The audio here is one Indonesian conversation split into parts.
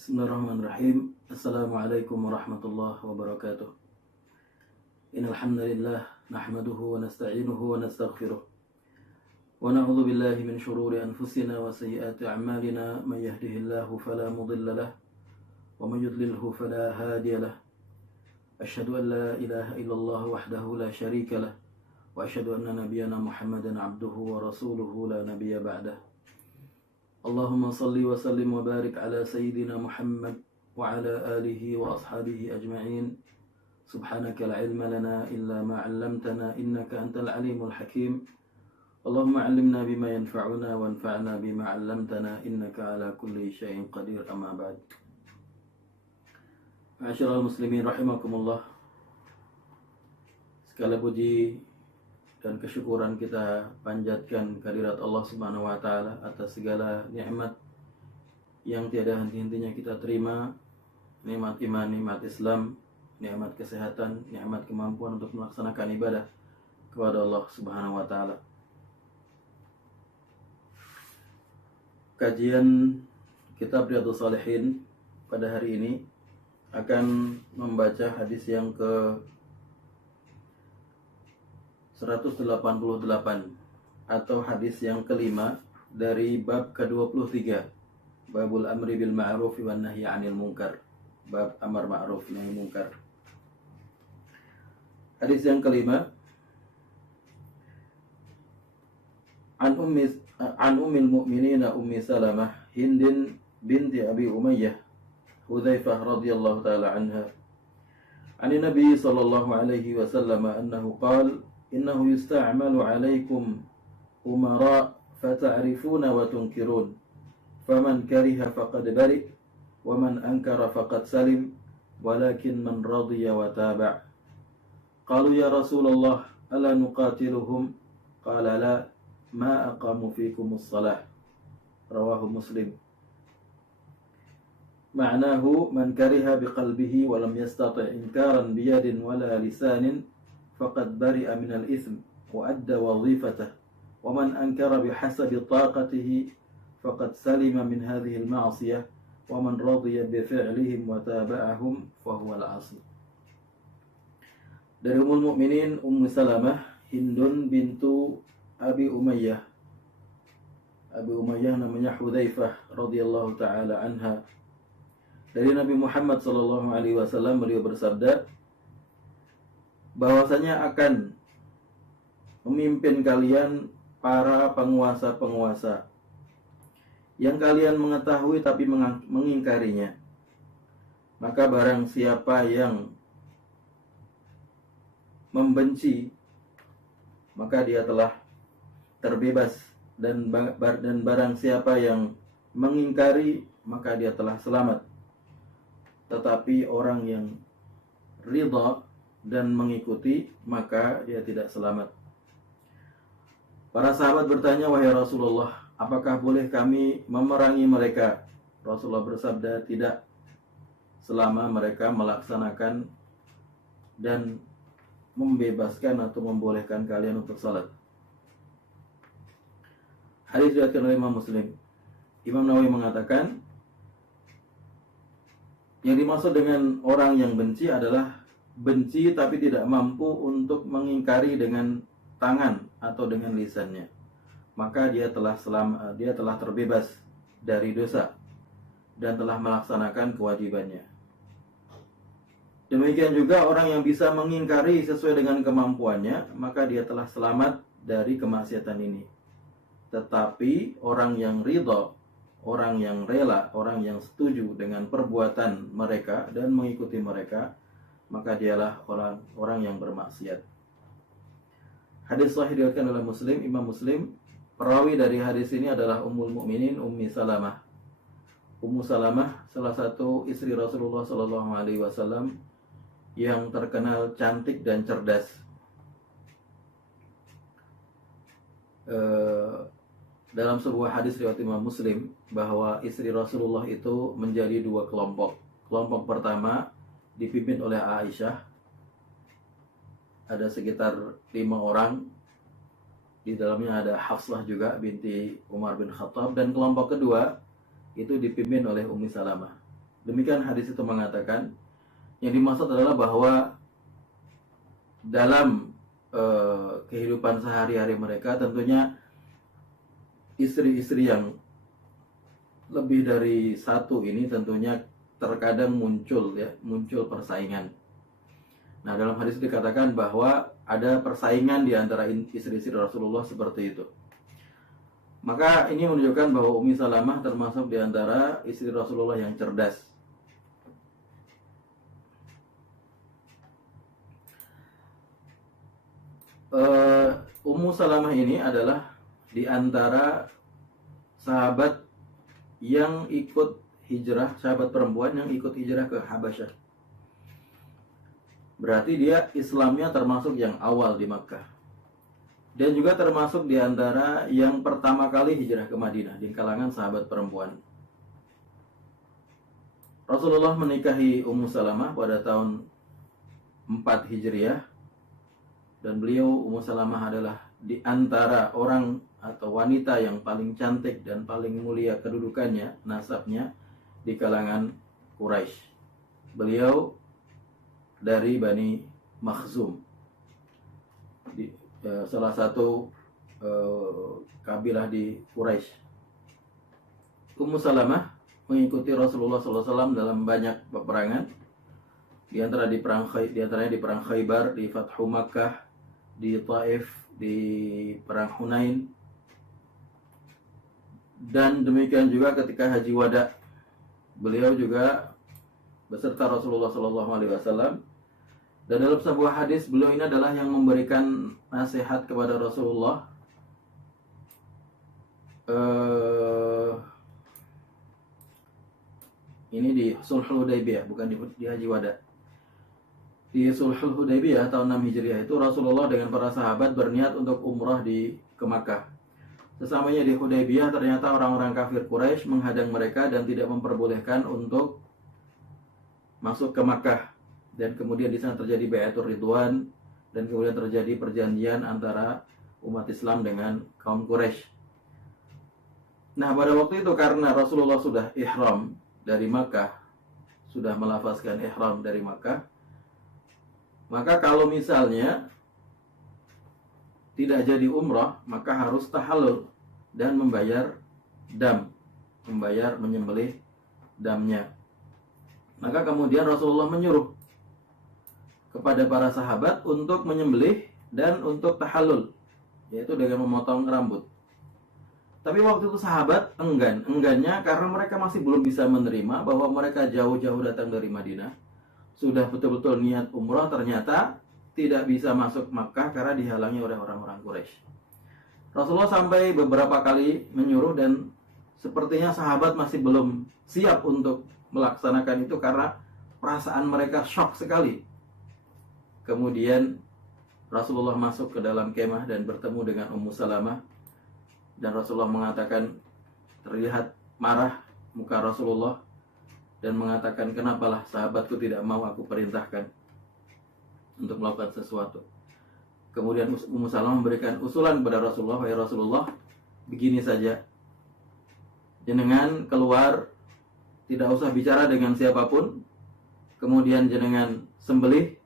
Bismillahirrahmanirrahim. Assalamualaikum warahmatullahi wabarakatuh. Innal hamdalillah nahmaduhu wa nasta'inuhu wa nastaghfiruh. Wa na'udzu billahi min shururi anfusina wa sayyiati a'malina. May yahdihillahu fala mudilla lahu wa may yudlilhu fala hadiya lahu. Asyhadu an la ilaha illallah wahdahu la syarika lahu wa asyhadu anna nabiyyana Muhammadan 'abduhu wa rasuluhu la nabiyya ba'dahu. Allahumma salli wa sallim wa barik ala sayyidina Muhammad wa ala alihi wa ashabihi ajma'in. Subhanaka la ilma lana illa ma 'allamtana innaka antal alimul hakim. Allahumma 'allimna bima yanfa'una wa anfa'na bima 'allamtana innaka ala kulli syai'in qadir. Amma ba'd. Ma'asyiral muslimin rahimakumullah. Segala puji dan kesyukuran kita panjatkan kehadirat Allah Subhanahu wa taala atas segala nikmat yang tiada henti-hentinya kita terima, nikmat iman, nikmat Islam, nikmat kesehatan, nikmat kemampuan untuk melaksanakan ibadah kepada Allah Subhanahu wa taala. Kajian kitab Riyadhus Shalihin pada hari ini akan membaca hadis yang ke 188 atau hadis yang kelima dari bab ke-23, babul amri bil ma'ruf wan nahyi 'anil munkar, bab amar ma'ruf nahi munkar. Hadis yang kelima, an ummil mu'minina ummi Salamah Hindin binti Abi Umayyah Hudzaifah radhiyallahu taala anha an Nabi sallallahu alaihi wasallam annahu qala إنه يستعمل عليكم أمراء فتعرفون وتنكرون فمن كره فقد برئ ومن أنكر فقد سلم ولكن من رضي وتابع قالوا يا رسول الله ألا نقاتلهم قال لا ما أقاموا فيكم الصلاة رواه مسلم معناه من كره بقلبه ولم يستطع إنكارا بيد ولا لسان فقد برئ من الإثم وأدى وظيفته ومن أنكر بحسب طاقته فقد سلم من هذه المعصية ومن رضي بفعلهم وتابعهم فهو العاصي. Dari Ummul Mukminin Ummu Salamah Hindun bintu Abi Umayyah. Abi Umayyah namanya Hudzaifah radhiyallahu taala anha. Dari Nabi Muhammad sallallahu alaihi wasallam, beliau bersabda bahwasanya akan memimpin kalian para penguasa-penguasa yang kalian mengetahui tapi mengingkarinya. Maka barang siapa yang membenci, maka dia telah terbebas, dan barang siapa yang mengingkari, maka dia telah selamat. Tetapi orang yang ridha dan mengikuti, maka dia tidak selamat. Para sahabat bertanya, wahai Rasulullah, apakah boleh kami memerangi mereka? Rasulullah bersabda, tidak, selama mereka melaksanakan dan membebaskan atau membolehkan kalian untuk salat. Hadis diriwayatkan oleh Imam Muslim. Imam Nawawi mengatakan, yang dimaksud dengan orang yang benci adalah benci tapi tidak mampu untuk mengingkari dengan tangan atau dengan lisannya. Maka dia telah terbebas dari dosa dan telah melaksanakan kewajibannya. Demikian juga orang yang bisa mengingkari sesuai dengan kemampuannya, maka dia telah selamat dari kemaksiatan ini. Tetapi orang yang ridha, orang yang rela, orang yang setuju dengan perbuatan mereka dan mengikuti mereka, maka dialah orang yang bermaksiat. Hadis sahih diriwayatkan oleh Muslim, Imam Muslim. Perawi dari hadis ini adalah Ummul Mukminin Ummi Salamah. Ummu Salamah salah satu istri Rasulullah sallallahu alaihi wasallam yang terkenal cantik dan cerdas. Dalam sebuah hadis riwayat Imam Muslim bahwa istri Rasulullah itu menjadi dua kelompok. Kelompok pertama dipimpin oleh Aisyah, ada sekitar 5 orang. Di dalamnya ada Hafsah juga binti Umar bin Khattab, dan kelompok kedua itu dipimpin oleh Ummi Salamah. Demikian hadis itu mengatakan, yang dimaksud adalah bahwa dalam kehidupan sehari-hari mereka tentunya istri-istri yang lebih dari satu ini tentunya terkadang muncul persaingan. Nah, dalam hadis dikatakan bahwa ada persaingan di antara istri-istri Rasulullah seperti itu. Maka ini menunjukkan bahwa Ummi Salamah termasuk di antara istri Rasulullah yang cerdas. Ummu Salamah ini adalah di antara sahabat yang ikut hijrah, sahabat perempuan yang ikut hijrah ke Habasyah. Berarti dia Islamnya termasuk yang awal di Makkah. Dan juga termasuk di antara yang pertama kali hijrah ke Madinah di kalangan sahabat perempuan. Rasulullah menikahi Ummu Salamah pada tahun 4 Hijriah. Dan beliau, Ummu Salamah, adalah di antara orang atau wanita yang paling cantik dan paling mulia kedudukannya, nasabnya di kalangan Quraisy. Beliau dari Bani Makhzum, salah satu kabilah di Quraisy. Ummu Salamah mengikuti Rasulullah SAW dalam banyak peperangan, di antaranya di perang Khaybar, di Fathu Makkah, di Taif, di perang Hunain, dan demikian juga ketika Haji Wada, beliau juga beserta Rasulullah SAW. Dan dalam sebuah hadis, beliau ini adalah yang memberikan nasihat kepada Rasulullah ini di Sulhul Hudaybiyah, bukan di Haji Wada. Di Sulhul Hudaybiyah tahun 6 Hijriah itu Rasulullah dengan para sahabat berniat untuk umrah ke Makkah. Sesamanya di Hudaybiyah ternyata orang-orang kafir Quraisy menghadang mereka dan tidak memperbolehkan untuk masuk ke Makkah. Dan kemudian di sana terjadi Bai'atur Ridwan, dan kemudian terjadi perjanjian antara umat Islam dengan kaum Quraisy. Nah, pada waktu itu karena Rasulullah sudah ihram dari Makkah, sudah melafazkan ihram dari Makkah, maka kalau misalnya tidak jadi umrah, maka harus tahallul dan membayar dam, menyembelih damnya. Maka kemudian Rasulullah menyuruh kepada para sahabat untuk menyembelih dan untuk tahallul, yaitu dengan memotong rambut. Tapi waktu itu sahabat enggannya karena mereka masih belum bisa menerima bahwa mereka jauh-jauh datang dari Madinah, sudah betul-betul niat umrah, ternyata tidak bisa masuk Makkah karena dihalangi oleh orang-orang Quraisy. Rasulullah sampai beberapa kali menyuruh dan sepertinya sahabat masih belum siap untuk melaksanakan itu karena perasaan mereka shock sekali. Kemudian Rasulullah masuk ke dalam kemah dan bertemu dengan Ummu Salamah, dan Rasulullah mengatakan, terlihat marah muka Rasulullah dan mengatakan, kenapalah sahabatku tidak mau aku perintahkan untuk melakukan sesuatu. Kemudian Ummu Salamah memberikan usulan kepada Rasulullah, wahai Rasulullah, begini saja, jenengan keluar, tidak usah bicara dengan siapapun, kemudian jenengan sembelih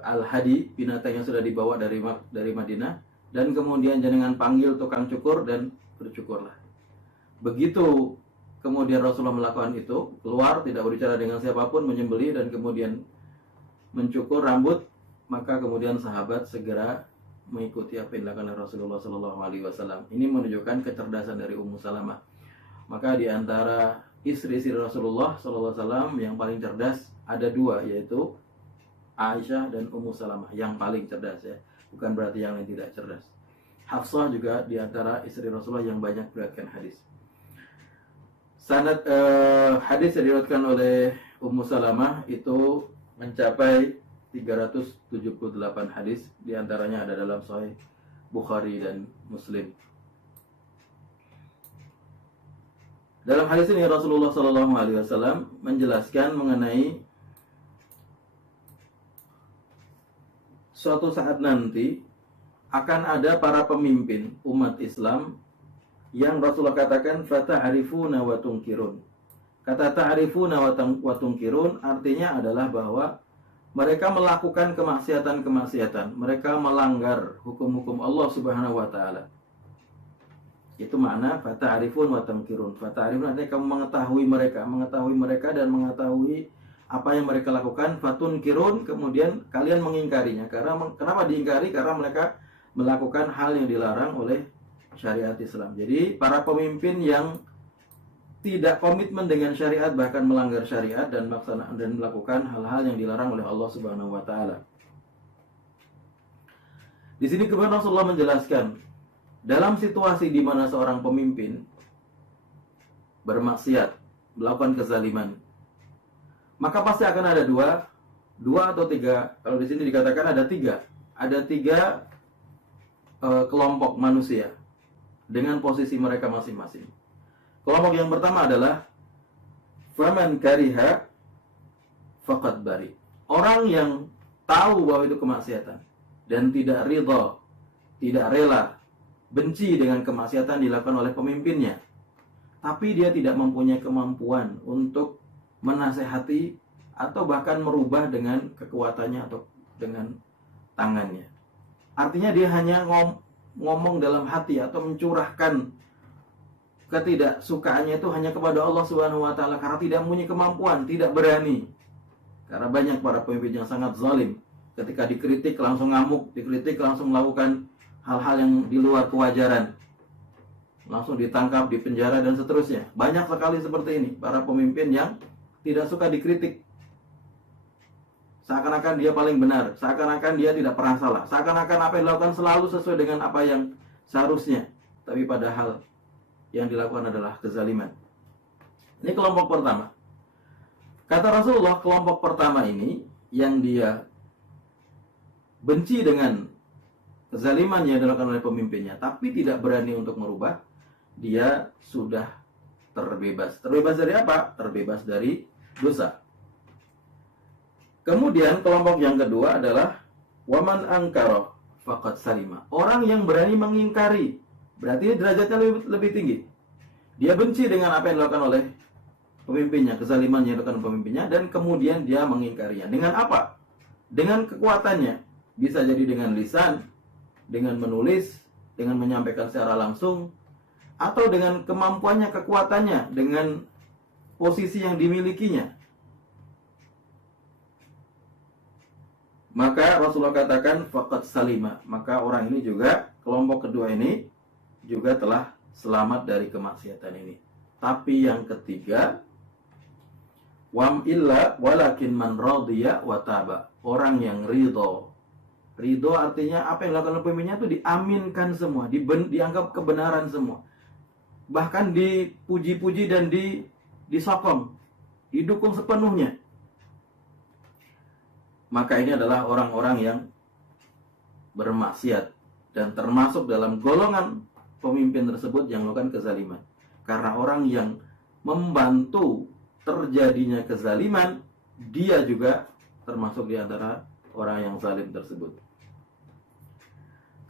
al-hadi, binatang yang sudah dibawa dari Madinah, dan kemudian jenengan panggil tukang cukur dan bercukurlah. Begitu kemudian Rasulullah melakukan itu, keluar tidak berbicara dengan siapapun, menyembelih dan kemudian mencukur rambut, maka kemudian sahabat segera mengikuti apa yang dilakukan Rasulullah SAW. Ini menunjukkan kecerdasan dari Ummu Salamah. Maka di antara istri-istri Rasulullah SAW yang paling cerdas ada dua, yaitu Aisyah dan Ummu Salamah yang paling cerdas, ya. Bukan berarti yang lain tidak cerdas. Hafsah juga di antara istri Rasulullah yang banyak meriwayatkan hadis. Sanad hadis yang diriwayatkan oleh Ummu Salamah itu mencapai 378 hadis, di antaranya ada dalam Sahih Bukhari dan Muslim. Dalam hadis ini Rasulullah SAW menjelaskan mengenai suatu saat nanti akan ada para pemimpin umat Islam yang Rasulullah katakan fata'rifuna wa tunkirun. Kata ta'rifuna wa tunkirun artinya adalah bahwa mereka melakukan kemaksiatan-kemaksiatan, mereka melanggar hukum-hukum Allah Subhanahu wa taala. Itu makna fata'rifun wa tunkirun. Fata'rifun artinya kamu mengetahui mereka dan mengetahui apa yang mereka lakukan. Fatunkirun, kemudian kalian mengingkarinya. Karena kenapa diingkari? Karena mereka melakukan hal yang dilarang oleh syariat Islam. Jadi para pemimpin yang tidak komitmen dengan syariat, bahkan melanggar syariat dan melakukan hal-hal yang dilarang oleh Allah Subhanahu wa taala. Di sini kemudian Rasulullah menjelaskan, dalam situasi di mana seorang pemimpin bermaksiat, melakukan kezaliman, maka pasti akan ada dua atau tiga. Kalau di sini dikatakan ada tiga kelompok manusia dengan posisi mereka masing-masing. Kelompok yang pertama adalah faman kariha faqad bari. Orang yang tahu bahwa itu kemaksiatan dan tidak ridha, tidak rela, benci dengan kemaksiatan dilakukan oleh pemimpinnya, tapi dia tidak mempunyai kemampuan untuk menasehati atau bahkan merubah dengan kekuatannya atau dengan tangannya. Artinya dia hanya ngomong dalam hati atau mencurahkan ketidaksukaannya itu hanya kepada Allah Subhanahu wa taala karena tidak mempunyai kemampuan, tidak berani. Karena banyak para pemimpin yang sangat zalim, ketika dikritik langsung ngamuk, dikritik langsung melakukan hal-hal yang di luar kewajaran, langsung ditangkap, dipenjara dan seterusnya. Banyak sekali seperti ini para pemimpin yang tidak suka dikritik. Seakan-akan dia paling benar, seakan-akan dia tidak pernah salah, seakan-akan apa yang dilakukan selalu sesuai dengan apa yang seharusnya. Tapi padahal yang dilakukan adalah kezaliman. Ini kelompok pertama. Kata Rasulullah, kelompok pertama ini yang dia benci dengan kezaliman yang dilakukan oleh pemimpinnya, tapi tidak berani untuk merubah, dia sudah terbebas. Terbebas dari apa? Terbebas dari dosa. Kemudian kelompok yang kedua adalah waman angkara faqad salima. Orang yang berani mengingkari, berarti derajatnya lebih tinggi. Dia benci dengan apa yang dilakukan oleh pemimpinnya, kezaliman yang dilakukan oleh pemimpinnya, dan kemudian dia mengingkarinya. Dengan apa? Dengan kekuatannya. Bisa jadi dengan lisan, dengan menulis, dengan menyampaikan secara langsung, atau dengan kemampuannya, kekuatannya, dengan posisi yang dimilikinya. Maka Rasulullah katakan faqad salima. Maka orang ini juga, kelompok kedua ini juga telah selamat dari kemaksiatan ini. Tapi yang ketiga, wam illa walakin man radiya wa taba. Orang yang ridho. Ridho artinya apa yang dilakukan oleh pemimpinnya itu diaminkan semua, dianggap kebenaran semua. Bahkan dipuji-puji dan disokong, didukung sepenuhnya. Maka ini adalah orang-orang yang bermaksiat dan termasuk dalam golongan pemimpin tersebut yang melakukan kezaliman. Karena orang yang membantu terjadinya kezaliman, dia juga termasuk di antara orang yang zalim tersebut.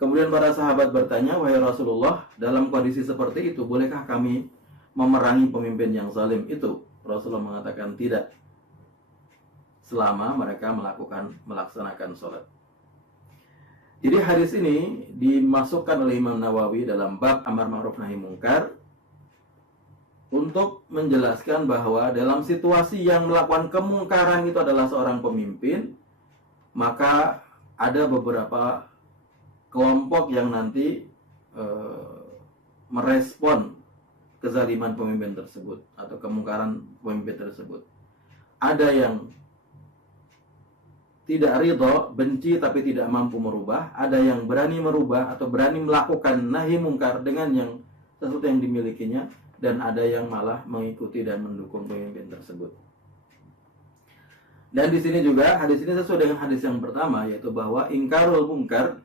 Kemudian para sahabat bertanya, wahai Rasulullah, dalam kondisi seperti itu, bolehkah kami memerangi pemimpin yang zalim itu? Rasulullah mengatakan tidak, selama mereka melaksanakan sholat. Jadi hadis ini dimasukkan oleh Imam Nawawi dalam bab amar ma'ruf nahi mungkar untuk menjelaskan bahwa dalam situasi yang melakukan kemungkaran itu adalah seorang pemimpin, maka ada beberapa kelompok yang nanti merespon kezaliman pemimpin tersebut atau kemungkaran pemimpin tersebut. Ada yang tidak ridho, benci tapi tidak mampu merubah. Ada yang berani merubah atau berani melakukan nahi mungkar dengan sesuatu yang dimilikinya. Dan ada yang malah mengikuti dan mendukung pemimpin tersebut. Dan di sini juga hadis ini sesuai dengan hadis yang pertama, yaitu bahwa ingkarul mungkar,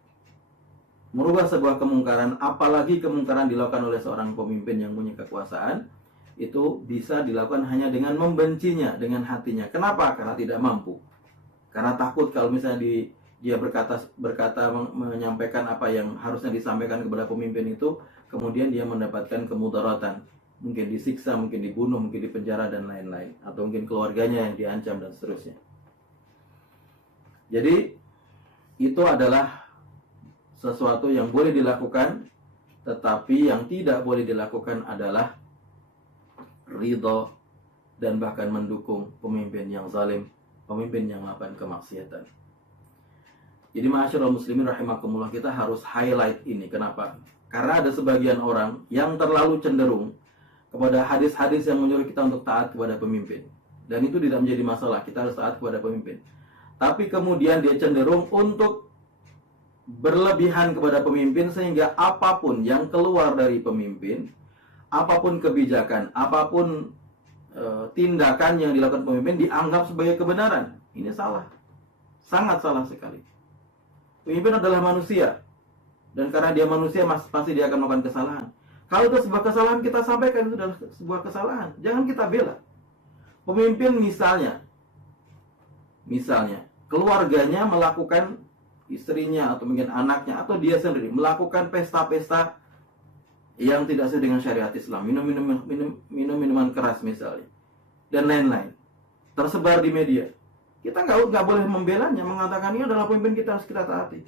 merubah sebuah kemungkaran, apalagi kemungkaran dilakukan oleh seorang pemimpin yang punya kekuasaan, itu bisa dilakukan hanya dengan membencinya dengan hatinya. Kenapa? Karena tidak mampu. Karena takut kalau misalnya dia menyampaikan apa yang harusnya disampaikan kepada pemimpin itu, kemudian dia mendapatkan kemudaratan, mungkin disiksa, mungkin dibunuh, mungkin dipenjara dan lain-lain, atau mungkin keluarganya yang diancam dan seterusnya. Jadi itu adalah sesuatu yang boleh dilakukan, tetapi yang tidak boleh dilakukan adalah ridho dan bahkan mendukung pemimpin yang zalim, pemimpin yang melakukan kemaksiatan. Jadi ma'asyiral muslimin rahimakumullah, kita harus highlight ini. Kenapa? Karena ada sebagian orang yang terlalu cenderung kepada hadis-hadis yang menyuruh kita untuk taat kepada pemimpin. Dan itu tidak menjadi masalah, kita harus taat kepada pemimpin. Tapi kemudian dia cenderung untuk berlebihan kepada pemimpin, sehingga apapun yang keluar dari pemimpin, apapun kebijakan, apapun tindakan yang dilakukan pemimpin dianggap sebagai kebenaran. Ini salah, sangat salah sekali. Pemimpin adalah manusia, dan karena dia manusia pasti dia akan melakukan kesalahan. Kalau itu sebuah kesalahan, kita sampaikan itu adalah sebuah kesalahan, jangan kita bela. Pemimpin misalnya keluarganya melakukan, istrinya atau mungkin anaknya atau dia sendiri melakukan pesta-pesta yang tidak sesuai dengan syariat Islam, minuman keras misalnya, dan lain-lain, tersebar di media. Kita nggak boleh membelanya, mengatakan ini adalah pemimpin, kita harus kita taati.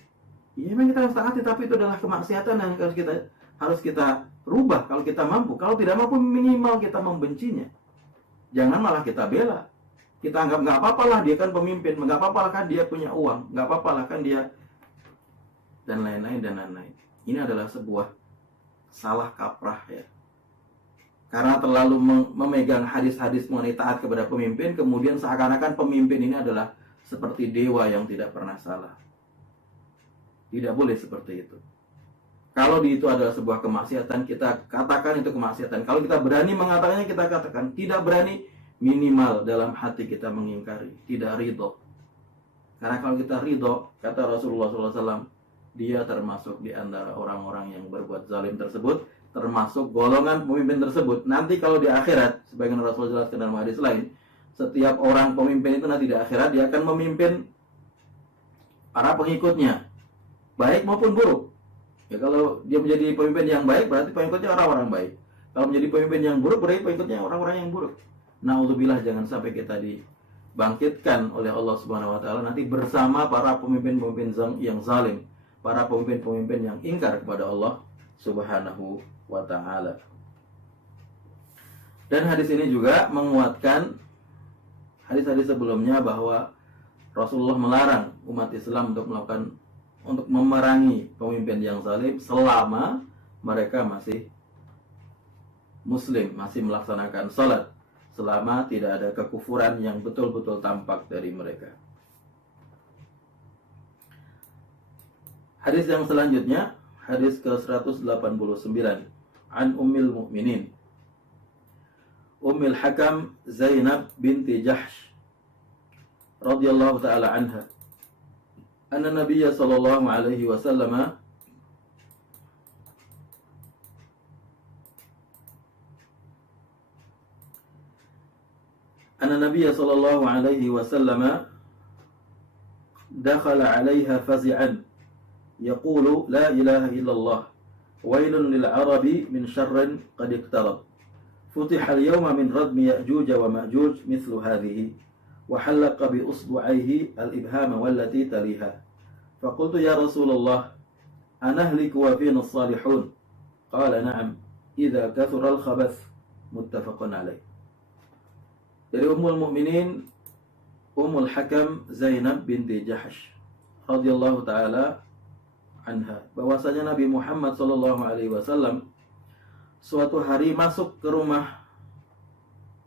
Ya memang kita harus taati, tapi itu adalah kemaksiatan yang harus kita rubah kalau kita mampu. Kalau tidak mampu, minimal kita membencinya. Jangan malah kita bela. Kita anggap nggak apa-apa lah dia kan pemimpin, nggak apa-apa lah kan dia punya uang, nggak apa-apa lah kan dia, dan lain-lain dan lain-lain. Ini adalah sebuah salah kaprah ya. Karena terlalu memegang hadis-hadis mengenai taat kepada pemimpin, kemudian seakan-akan pemimpin ini adalah seperti dewa yang tidak pernah salah. Tidak boleh seperti itu. Kalau itu adalah sebuah kemaksiatan, kita katakan itu kemaksiatan. Kalau kita berani mengatakannya, kita katakan. Tidak berani, minimal dalam hati kita mengingkari, tidak ridho. Karena kalau kita ridho, kata Rasulullah SAW, dia termasuk di antara orang-orang yang berbuat zalim tersebut, termasuk golongan pemimpin tersebut. Nanti kalau di akhirat, sebagian Rasulullah jelaskan dalam hadis lain, setiap orang pemimpin itu nanti di akhirat dia akan memimpin para pengikutnya, baik maupun buruk. Ya, kalau dia menjadi pemimpin yang baik, berarti pengikutnya orang-orang baik. Kalau menjadi pemimpin yang buruk, berarti pengikutnya orang-orang yang buruk. Na'udzubillah, jangan sampai kita dibangkitkan oleh Allah Subhanahu wa taala nanti bersama para pemimpin-pemimpin yang zalim, para pemimpin-pemimpin yang ingkar kepada Allah Subhanahu wa taala. Dan hadis ini juga menguatkan hadis-hadis sebelumnya bahwa Rasulullah melarang umat Islam untuk memerangi pemimpin yang zalim selama mereka masih muslim, masih melaksanakan salat, selama tidak ada kekufuran yang betul-betul tampak dari mereka. Hadis yang selanjutnya, hadis ke-189, an Ummil Mukminin Ummil Hakam Zainab binti Jahsh radhiyallahu taala anha, anna Nabiyya sallallahu alaihi wasallam dakhala 'alaiha fazi'an yaqulu la ilaha illallah wailun lil 'arabi min syarrin qad iqtarab futiha al-yawma min radmi ya'juj wa ma'juj mithlu hadhihi wa halaqa bi usbu'aihi al-ibhama wallati taliha faqultu ya Rasulullah anahliku wa fina as-salihun qala na'am idza kathura al-khabath muttafaqun alaih. Dari Ummul Mukminin Ummul Hakam Zainab binti Jahsh radhiyallahu taala anha, bahwasanya Nabi Muhammad sallallahu alaihi wasallam suatu hari masuk ke rumah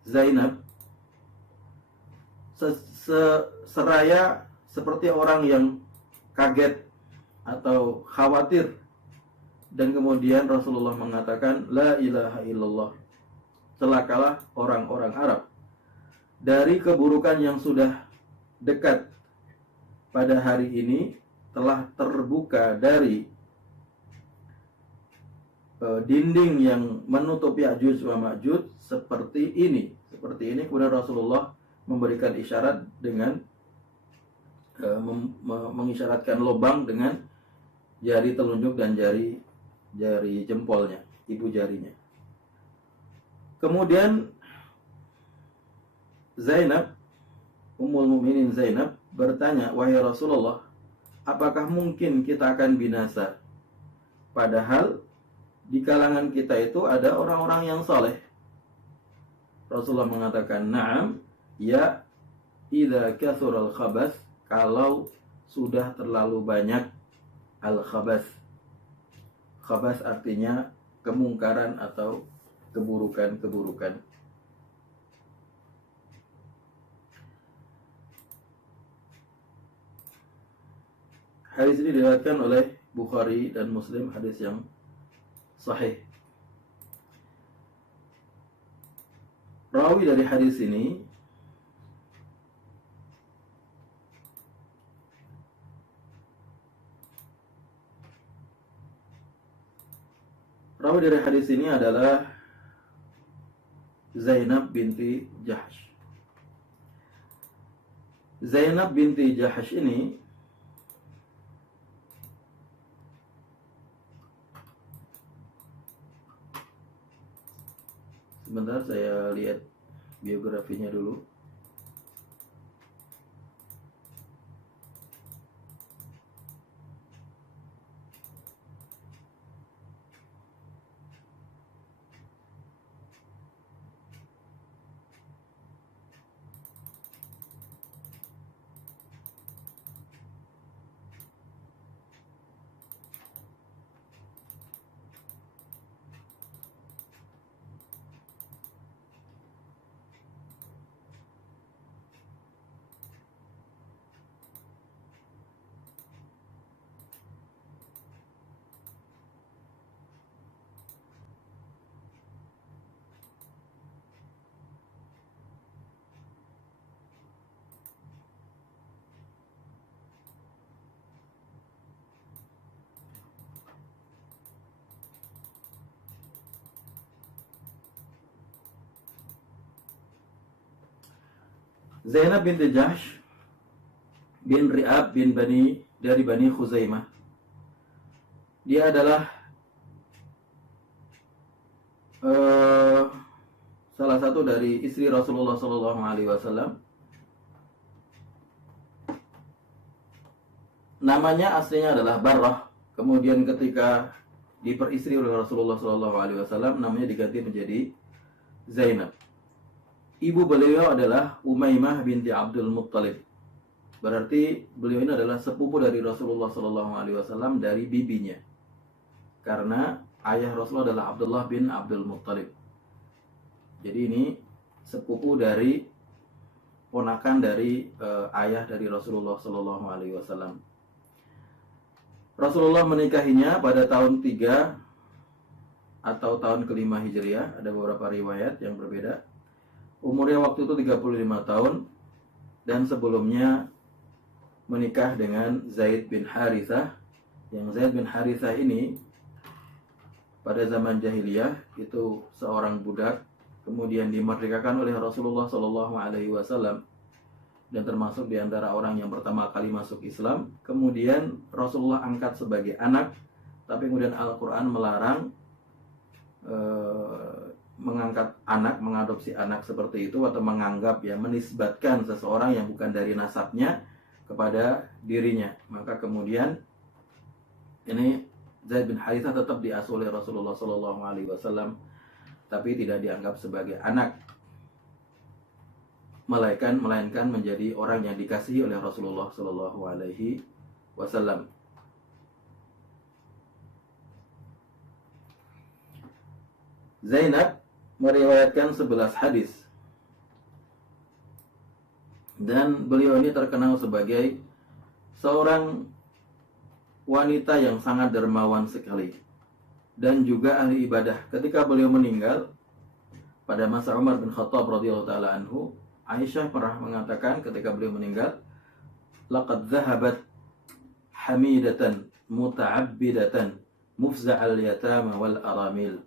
Zainab seraya seperti orang yang kaget atau khawatir, dan kemudian Rasulullah mengatakan la ilaha illallah, celakalah orang-orang Arab dari keburukan yang sudah dekat pada hari ini, telah terbuka dari dinding yang menutup Ya'juj wa Ma'juj seperti ini. Kemudian Rasulullah memberikan isyarat dengan mengisyaratkan lubang dengan jari telunjuk dan jari jempolnya, ibu jarinya. Kemudian Zainab, Ummul Mukminin Zainab bertanya, "Wahai Rasulullah, apakah mungkin kita akan binasa? Padahal di kalangan kita itu ada orang-orang yang saleh." Rasulullah mengatakan, "Na'am, ya, idza kathural khabas," kalau sudah terlalu banyak al-khabas. Khabas artinya kemungkaran atau keburukan-keburukan. Hadis ini diriwayatkan oleh Bukhari dan Muslim, hadis yang sahih. Rawi dari hadis ini adalah Zainab binti Jahsh. Zainab binti Jahsh ini sebentar, saya lihat biografinya dulu. Zainab binti Jahsh bin Ri'ab bin dari Bani Khuzaimah. Dia adalah salah satu dari istri Rasulullah SAW. Namanya aslinya adalah Barrah. Kemudian ketika diperistri oleh Rasulullah SAW, namanya diganti menjadi Zainab. Ibu beliau adalah Umaymah binti Abdul Muttalib. Berarti beliau ini adalah sepupu dari Rasulullah SAW dari bibinya. Karena ayah Rasulullah adalah Abdullah bin Abdul Muttalib. Jadi ini sepupu dari ponakan dari ayah dari Rasulullah SAW. Rasulullah menikahinya pada tahun 3 atau tahun ke-5 Hijriah. Ada beberapa riwayat yang berbeda. Umurnya waktu itu 35 tahun dan sebelumnya menikah dengan Zaid bin Harithah. Yang Zaid bin Harithah ini pada zaman jahiliyah itu seorang budak, kemudian dimerdekakan oleh Rasulullah SAW dan termasuk di antara orang yang pertama kali masuk Islam. Kemudian Rasulullah angkat sebagai anak, tapi kemudian Al-Quran melarang mengangkat anak, mengadopsi anak seperti itu, atau menganggap, ya, menisbatkan seseorang yang bukan dari nasabnya kepada dirinya. Maka kemudian ini Zaid bin Harithah tetap diasuh oleh Rasulullah SAW, tapi tidak dianggap sebagai anak, melainkan menjadi orang yang dikasihi oleh Rasulullah SAW. Zainab meriwayatkan 11 hadis. Dan beliau ini terkenal sebagai seorang wanita yang sangat dermawan sekali dan juga ahli ibadah. Ketika beliau meninggal pada masa Umar bin Khattab radhiyallahu taala anhu, Aisyah pernah mengatakan ketika beliau meninggal, "Laqad dhahabat hamidatan muta'abbidatan mufza'al yatama wal aramil."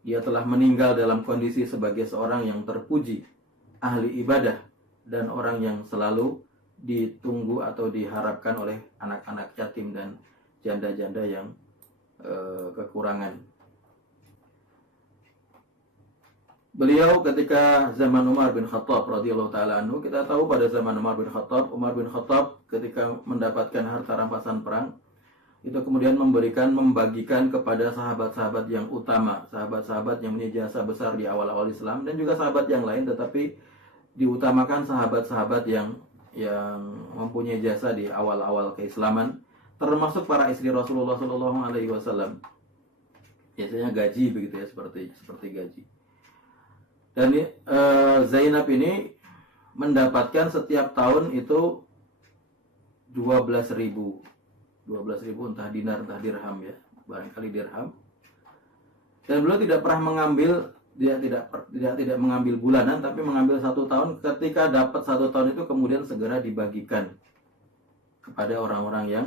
Dia telah meninggal dalam kondisi sebagai seorang yang terpuji, ahli ibadah, dan orang yang selalu ditunggu atau diharapkan oleh anak-anak yatim dan janda-janda yang kekurangan. Beliau ketika zaman Umar bin Khattab radhiyallahu taala anhu, kita tahu pada zaman Umar bin Khattab ketika mendapatkan harta rampasan perang, itu kemudian membagikan kepada sahabat-sahabat yang utama, sahabat-sahabat yang punya jasa besar di awal-awal Islam, dan juga sahabat yang lain, tetapi diutamakan sahabat-sahabat yang mempunyai jasa di awal-awal keislaman, termasuk para istri Rasulullah Shallallahu Alaihi Wasallam. Biasanya gaji begitu ya, seperti gaji. Dan Zainab ini mendapatkan setiap tahun itu 12.000 entah dinar entah dirham ya, barangkali dirham. Dan beliau tidak pernah mengambil, tidak mengambil bulanan, tapi mengambil 1 tahun. Ketika dapat 1 tahun itu kemudian segera dibagikan kepada orang-orang yang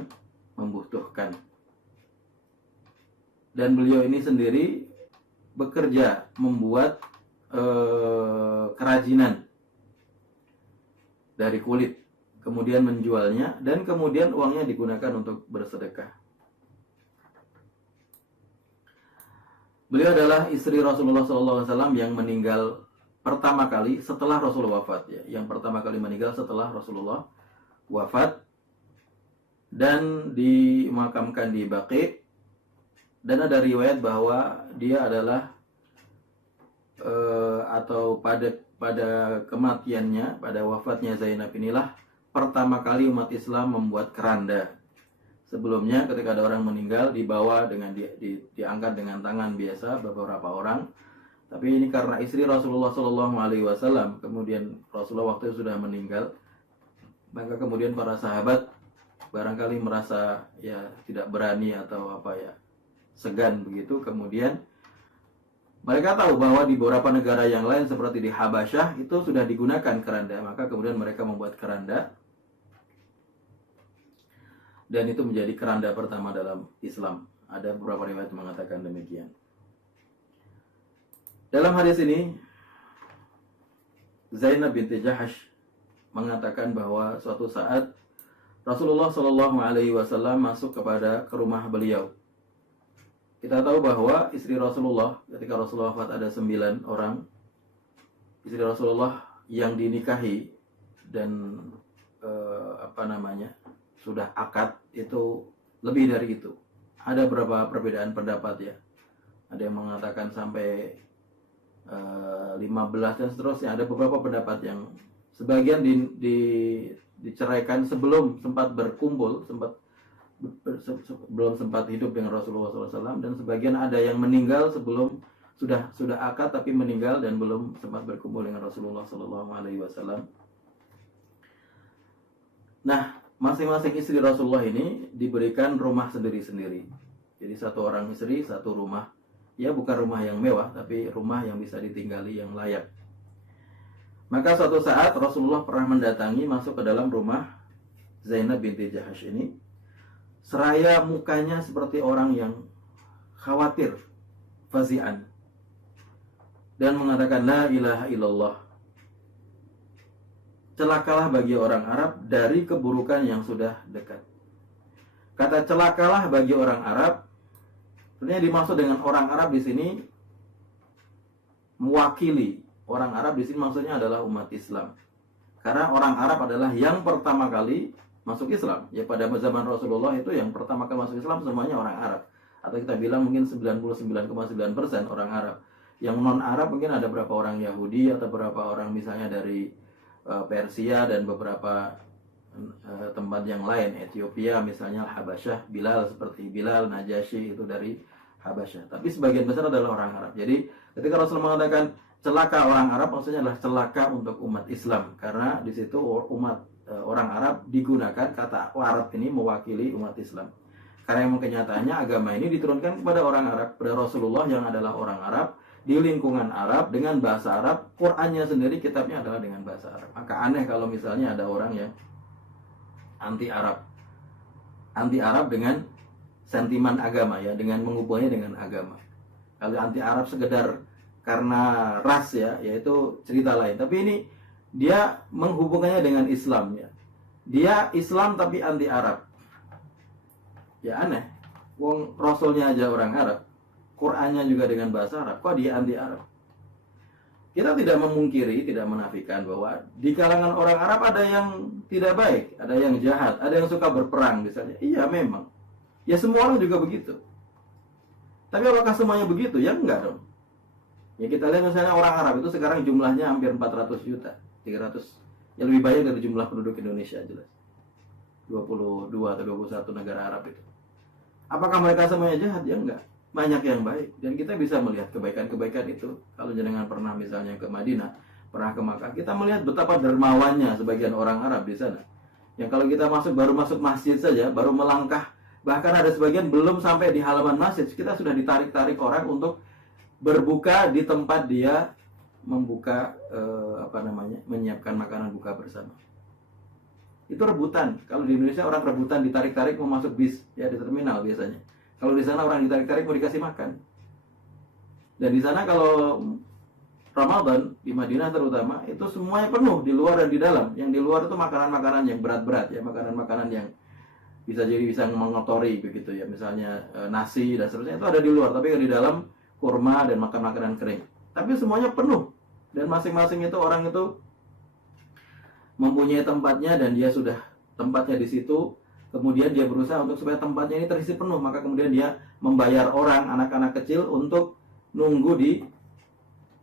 membutuhkan. Dan beliau ini sendiri bekerja membuat kerajinan dari kulit, kemudian menjualnya, dan kemudian uangnya digunakan untuk bersedekah. Beliau adalah istri Rasulullah SAW yang meninggal pertama kali setelah Rasulullah wafat ya. Yang pertama kali meninggal setelah Rasulullah wafat, dan dimakamkan di Baqi. Dan ada riwayat bahwa dia adalah atau pada kematiannya, pada wafatnya Zainab inilah pertama kali umat Islam membuat keranda. Sebelumnya ketika ada orang meninggal dibawa dengan diangkat dengan tangan biasa beberapa orang. Tapi ini karena istri Rasulullah Shallallahu Alaihi Wasallam, kemudian Rasulullah waktu itu sudah meninggal, maka kemudian para sahabat barangkali merasa ya tidak berani atau segan begitu. Kemudian mereka tahu bahwa di beberapa negara yang lain seperti di Habasyah itu sudah digunakan keranda, maka kemudian mereka membuat keranda, dan itu menjadi keranda pertama dalam Islam. Ada beberapa riwayat mengatakan demikian. Dalam hadis ini Zainab binti Jahash mengatakan bahwa suatu saat Rasulullah Shallallahu Alaihi Wasallam masuk ke rumah beliau. Kita tahu bahwa istri Rasulullah ketika Rasulullah wafat ada 9 orang istri Rasulullah yang dinikahi dan sudah akad itu lebih dari itu. Ada beberapa perbedaan pendapat ya. Ada yang mengatakan sampai 15 dan seterusnya. Ada beberapa pendapat yang sebagian diceraikan sebelum sempat berkumpul, belum sempat hidup dengan Rasulullah SAW, dan sebagian ada yang meninggal sebelum sudah akad tapi meninggal dan belum sempat berkumpul dengan Rasulullah SAW. Nah, masing-masing istri Rasulullah ini diberikan rumah sendiri-sendiri. Jadi satu orang istri, satu rumah. Ya bukan rumah yang mewah, tapi rumah yang bisa ditinggali, yang layak. Maka suatu saat Rasulullah pernah mendatangi, masuk ke dalam rumah Zainab binti Jahash ini. Seraya mukanya seperti orang yang khawatir, fazi'an, dan mengatakan la ilaha illallah. Celakalah bagi orang Arab dari keburukan yang sudah dekat. Kata celakalah bagi orang Arab, sebenarnya dimaksud dengan orang Arab di sini mewakili orang Arab di sini maksudnya adalah umat Islam. Karena orang Arab adalah yang pertama kali masuk Islam. Ya pada zaman Rasulullah itu yang pertama kali masuk Islam semuanya orang Arab. Atau kita bilang mungkin 99,9% orang Arab. Yang non Arab mungkin ada beberapa orang Yahudi atau beberapa orang misalnya dari Persia dan beberapa tempat yang lain, Ethiopia misalnya, Habasyah, seperti Bilal, Najasyi itu dari Habasyah. Tapi sebagian besar adalah orang Arab. Jadi ketika Rasulullah mengatakan celaka orang Arab, maksudnya adalah celaka untuk umat Islam, karena di situ orang Arab digunakan kata Arab ini mewakili umat Islam. Karena yang kenyataannya agama ini diturunkan kepada orang Arab, pada Rasulullah yang adalah orang Arab, di lingkungan Arab, dengan bahasa Arab. Qurannya sendiri, kitabnya adalah dengan bahasa Arab. Maka aneh kalau misalnya ada orang yang anti Arab dengan sentimen agama ya, dengan menghubungnya dengan agama. Kalau anti Arab sekedar karena ras ya, yaitu cerita lain. Tapi ini dia menghubungkannya dengan Islam ya. Dia Islam tapi anti Arab. Ya aneh. Wong Rasulnya aja orang Arab, Qurannya juga dengan bahasa Arab, kok dia anti Arab? Kita tidak memungkiri, tidak menafikan bahwa di kalangan orang Arab ada yang tidak baik, ada yang jahat, ada yang suka berperang misalnya. Iya memang. Ya semua orang juga begitu. Tapi apakah semuanya begitu? Ya enggak dong. Ya kita lihat misalnya orang Arab itu sekarang jumlahnya hampir 400 juta, 300. Ya lebih banyak dari jumlah penduduk Indonesia jelas. 22 atau 21 negara Arab itu. Apakah mereka semuanya jahat? Ya enggak. Banyak yang baik. Dan kita bisa melihat kebaikan-kebaikan itu. Kalau jenengan pernah misalnya ke Madinah, pernah ke Makkah, kita melihat betapa dermawannya sebagian orang Arab di sana. Yang kalau kita baru masuk masjid saja, baru melangkah, bahkan ada sebagian belum sampai di halaman masjid, kita sudah ditarik-tarik orang untuk berbuka di tempat dia membuka menyiapkan makanan buka bersama. Itu rebutan. Kalau di Indonesia orang rebutan ditarik-tarik mau masuk bis, ya di terminal biasanya. Kalau di sana orang ditarik-tarik mau dikasih makan. Dan di sana kalau Ramadan di Madinah terutama itu semuanya penuh di luar dan di dalam. Yang di luar itu makanan-makanan yang berat-berat ya, makanan-makanan yang bisa mengotori begitu ya. Misalnya nasi dan seterusnya itu ada di luar, tapi yang di dalam kurma dan makan makanan kering. Tapi semuanya penuh dan masing-masing itu orang itu mempunyai tempatnya dan dia sudah tempatnya di situ. Kemudian dia berusaha untuk supaya tempatnya ini terisi penuh, maka kemudian dia membayar orang, anak-anak kecil untuk nunggu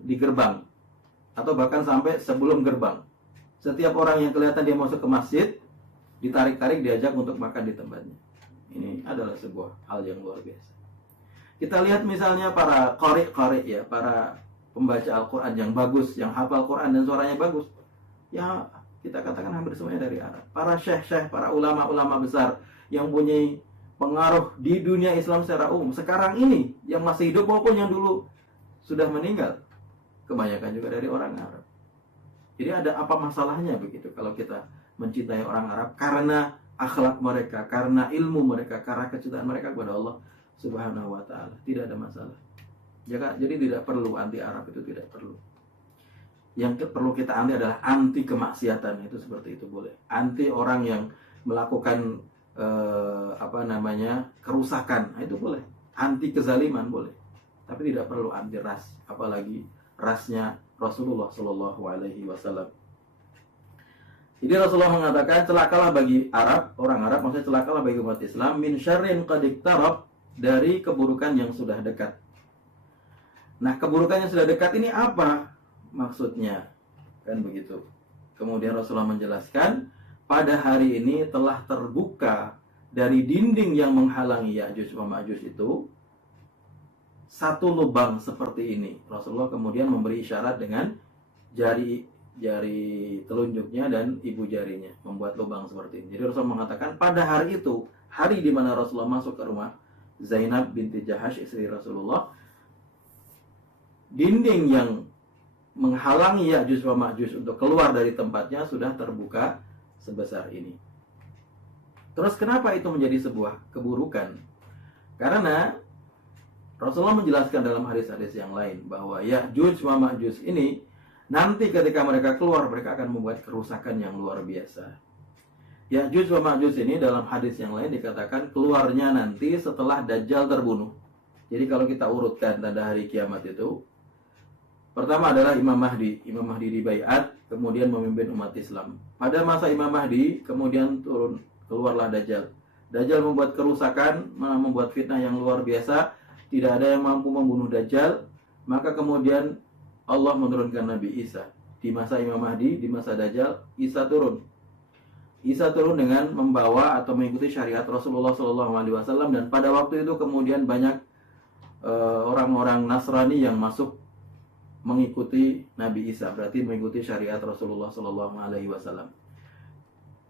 di gerbang atau bahkan sampai sebelum gerbang. Setiap orang yang kelihatan dia masuk ke masjid ditarik-tarik diajak untuk makan di tempatnya. Ini adalah sebuah hal yang luar biasa. Kita lihat misalnya para qari ya, para pembaca Al-Quran yang bagus, yang hafal Quran dan suaranya bagus. Ya kita katakan hampir semuanya dari Arab. Para syekh-syekh, para ulama-ulama besar yang punya pengaruh di dunia Islam secara umum sekarang ini, yang masih hidup maupun yang dulu sudah meninggal, kebanyakan juga dari orang Arab. Jadi ada apa masalahnya begitu kalau kita mencintai orang Arab karena akhlak mereka, karena ilmu mereka, karena kecintaan mereka kepada Allah Subhanahu wa taala? Tidak ada masalah. Jadi tidak perlu anti Arab, itu tidak perlu. Yang perlu kita anti adalah anti kemaksiatan, itu seperti itu boleh. Anti orang yang melakukan kerusakan, itu boleh. Anti kezaliman boleh. Tapi tidak perlu anti ras, apalagi rasnya Rasulullah Shallallahu Alaihi Wasallam. Jadi Rasulullah mengatakan celakalah bagi orang Arab, maksudnya celakalah bagi umat Islam min syarrin qad iqtarab, dari keburukan yang sudah dekat. Nah, keburukan yang sudah dekat ini apa maksudnya? Kan begitu. Kemudian Rasulullah menjelaskan, pada hari ini telah terbuka dari dinding yang menghalangi Ya'juj wa Ma'juj itu satu lubang seperti ini. Rasulullah kemudian memberi isyarat dengan jari telunjuknya dan ibu jarinya, membuat lubang seperti ini. Jadi Rasulullah mengatakan pada hari itu, hari di mana Rasulullah masuk ke rumah Zainab binti Jahash, istri Rasulullah, dinding yang menghalangi Ya'juj wa Ma'juj untuk keluar dari tempatnya sudah terbuka sebesar ini. Terus kenapa itu menjadi sebuah keburukan? Karena Rasulullah menjelaskan dalam hadis-hadis yang lain bahwa Ya'juj wa Ma'juj ini nanti ketika mereka keluar, mereka akan membuat kerusakan yang luar biasa. Ya'juj wa Ma'juj ini dalam hadis yang lain dikatakan keluarnya nanti setelah Dajjal terbunuh. Jadi kalau kita urutkan tanda hari kiamat itu, pertama adalah Imam Mahdi. Imam Mahdi dibaiat, kemudian memimpin umat Islam. Pada masa Imam Mahdi, kemudian keluarlah Dajjal. Dajjal membuat kerusakan, membuat fitnah yang luar biasa. Tidak ada yang mampu membunuh Dajjal. Maka kemudian Allah menurunkan Nabi Isa. Di masa Imam Mahdi, di masa Dajjal, Isa turun. Isa turun dengan membawa atau mengikuti syariat Rasulullah SAW. Dan pada waktu itu kemudian banyak orang-orang Nasrani yang masuk mengikuti Nabi Isa, berarti mengikuti syariat Rasulullah SAW.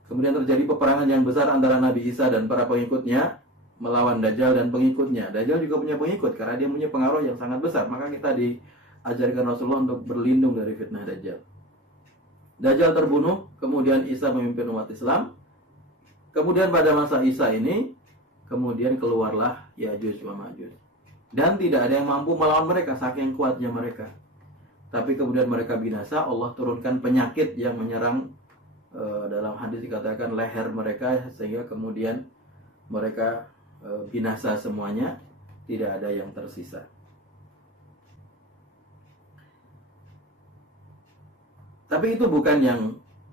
Kemudian terjadi peperangan yang besar antara Nabi Isa dan para pengikutnya melawan Dajjal dan pengikutnya. Dajjal juga punya pengikut karena dia punya pengaruh yang sangat besar. Maka kita diajarkan Rasulullah untuk berlindung dari fitnah Dajjal. Dajjal terbunuh, kemudian Isa memimpin umat Islam. Kemudian pada masa Isa ini, kemudian keluarlah Ya'juj wa Ma'juj. Dan tidak ada yang mampu melawan mereka, saking kuatnya mereka. Tapi kemudian mereka binasa, Allah turunkan penyakit yang menyerang dalam hadis dikatakan leher mereka, sehingga kemudian mereka binasa semuanya, tidak ada yang tersisa. Tapi itu bukan yang